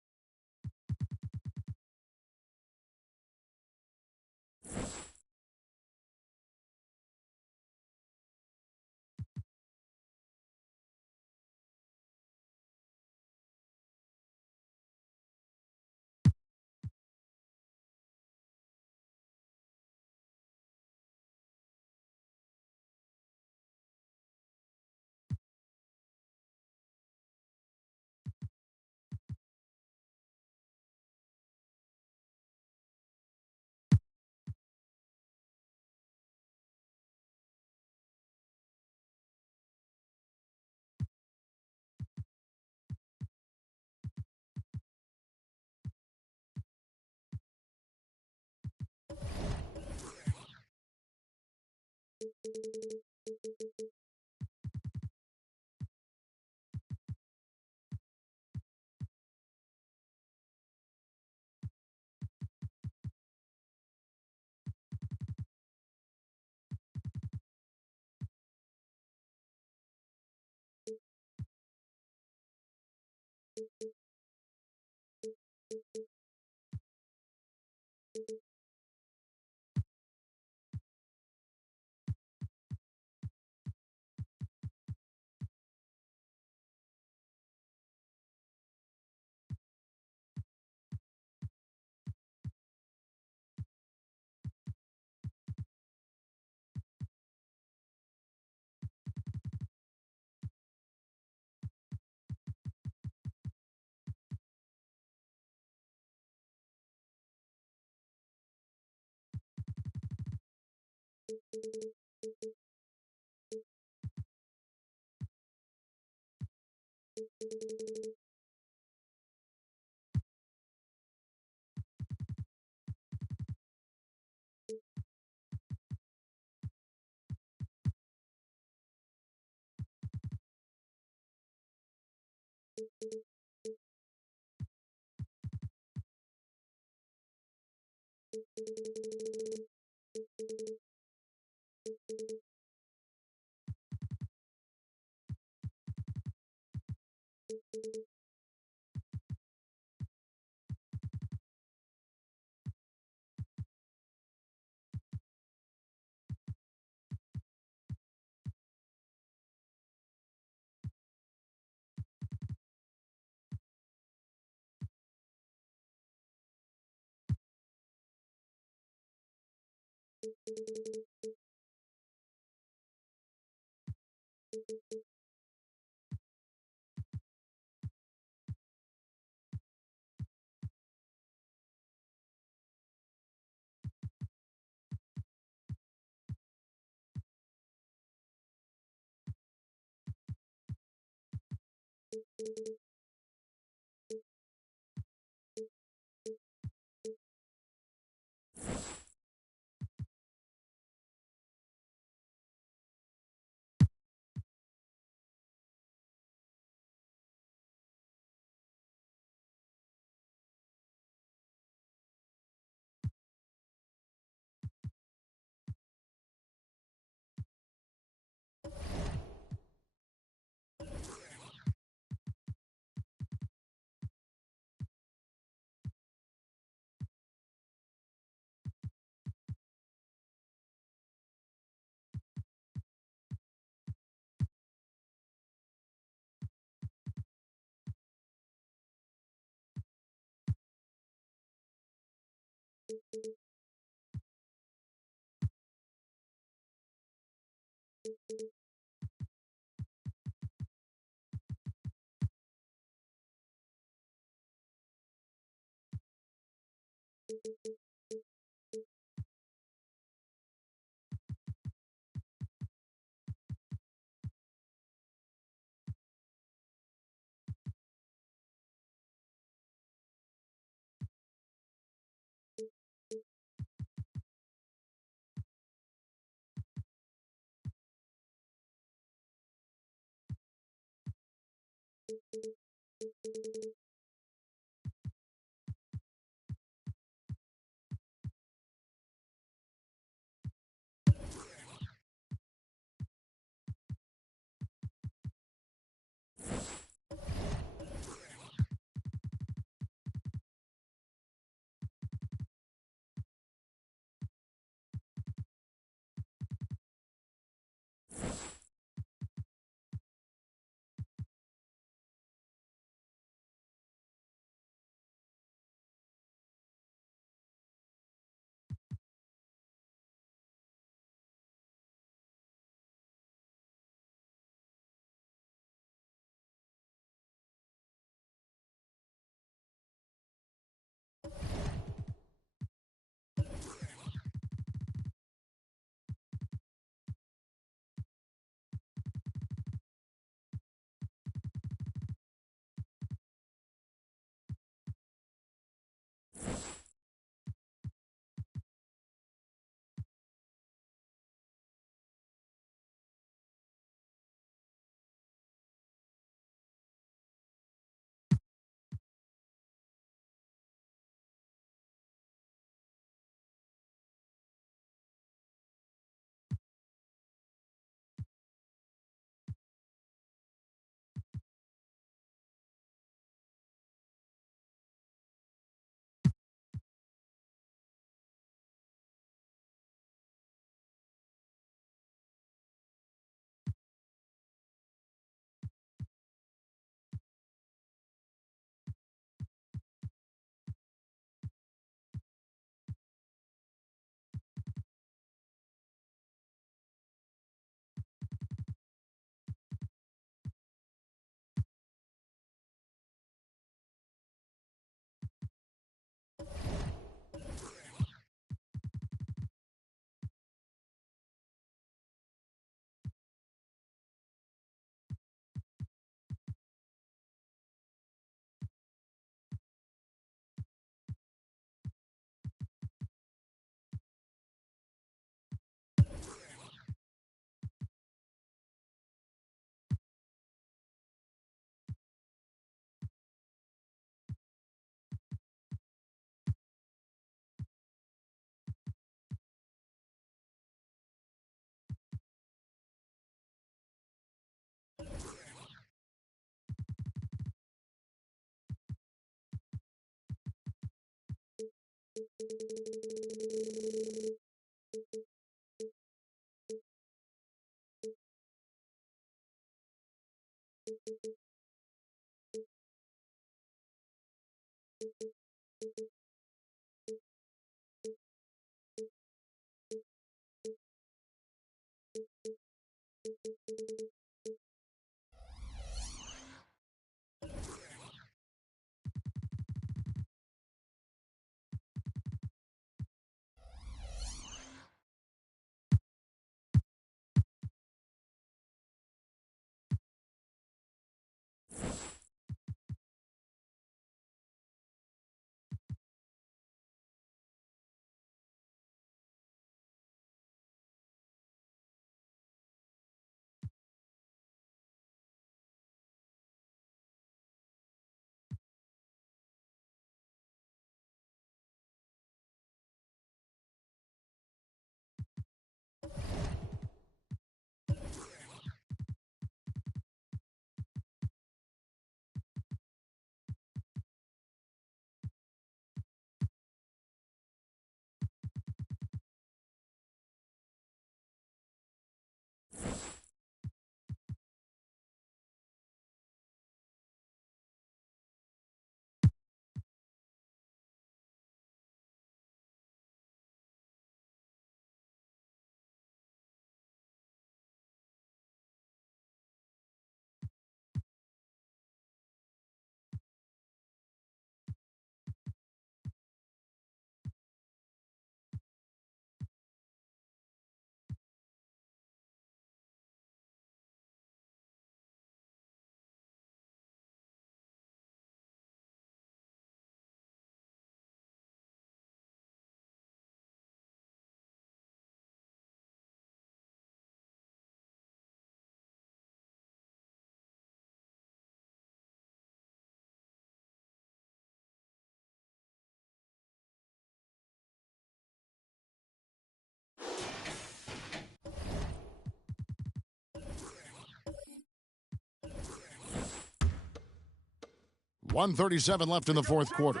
1:37 left in the fourth quarter.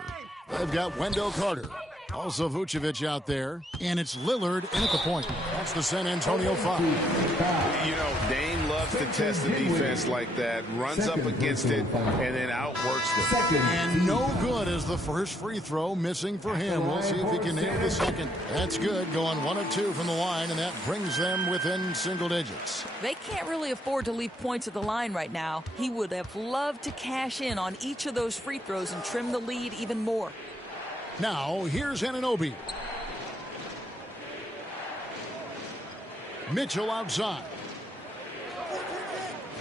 They've got Wendell Carter. Also Vucevic out there. And it's Lillard in at the point. That's the San Antonio Foul. You know, Dame loves to test the defense like that. Runs up against it and then outworks them. And no good as the first free throw missing for him. We'll see if he can nail the second. That's good. Going 1 of 2 from the line, and that brings them within single digits. They can't really afford to leave points at the line right now. He would have loved to cash in on each of those free throws and trim the lead even more. Now, here's Anunoby. Mitchell outside.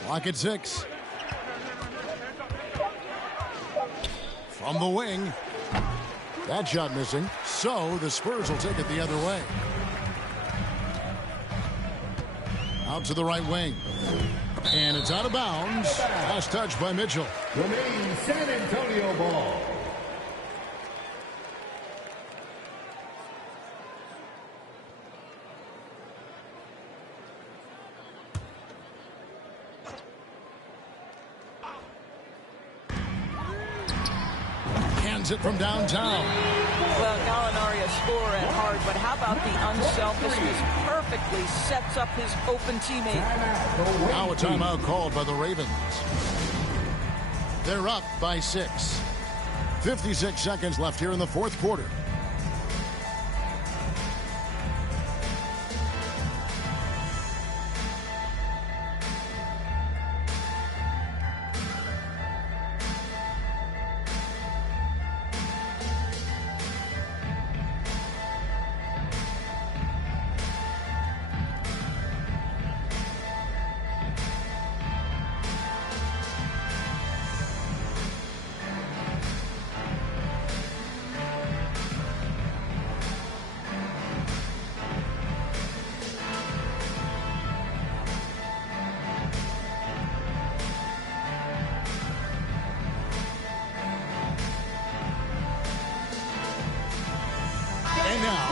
Clock at 6. From the wing. That shot missing. So the Spurs will take it the other way. Out to the right wing. And it's out of bounds. Last touch by Mitchell. Remains San Antonio ball. It from downtown. Well, Gallinari a scorer at heart, but how about the unselfishness? Perfectly sets up his open teammate. Now a timeout called by the Ravens. They're up by 6. 56 seconds left here in the fourth quarter.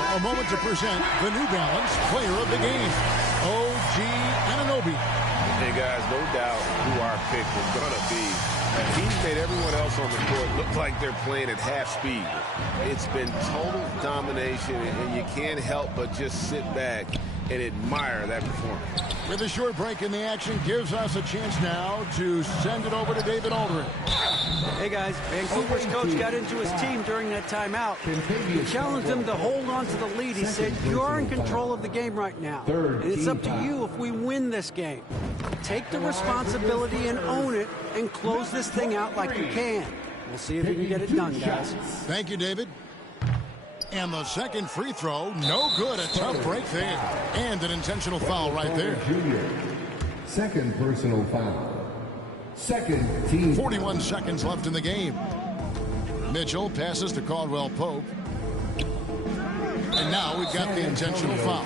A moment to present the New Balance Player of the Game, OG Anunoby. Hey guys, no doubt who our pick was going to be. He's made everyone else on the court look like they're playing at half speed. It's been total domination, and you can't help but just sit back and admire that performance. With a short break in the action, gives us a chance now to send it over to David Aldridge. Hey guys, Vancouver's coach got into his team during that timeout. He challenged them to hold on to the lead. He said, you're in control of the game right now. And it's up to you if we win this game. Take the responsibility and own it and close this thing out like you can. We'll see if you can get it done, guys. Thank you, David. And the second free throw, no good. A tough break there. And an intentional foul right there. Second personal foul. Second team. 41 seconds left in the game. Mitchell passes to Caldwell Pope. And now we've got the intentional foul.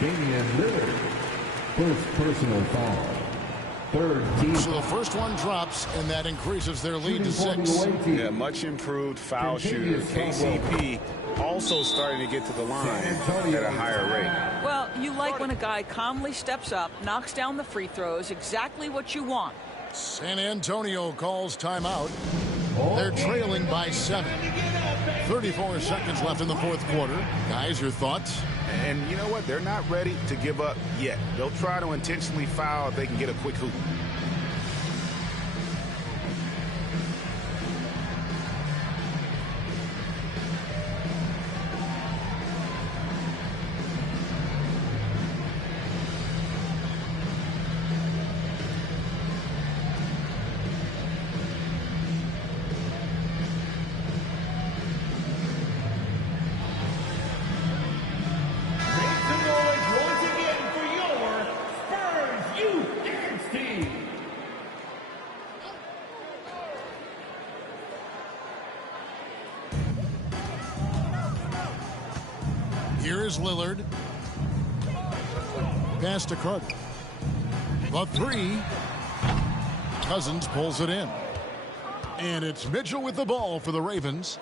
Damian Lillard. First personal foul. Third team. So the first one drops, and that increases their lead to 6. Yeah, much improved foul shooter. KCP also starting to get to the line at a higher rate. Well, you like when a guy calmly steps up, knocks down the free throws, exactly what you want. San Antonio calls timeout. They're trailing by 7. 34 seconds left in the fourth quarter. Guys, your thoughts? And you know what? They're not ready to give up yet. They'll try to intentionally foul if they can get a quick hoop. Here's Lillard. Pass to Carter. The 3. Cousins pulls it in. And it's Mitchell with the ball for the Ravens.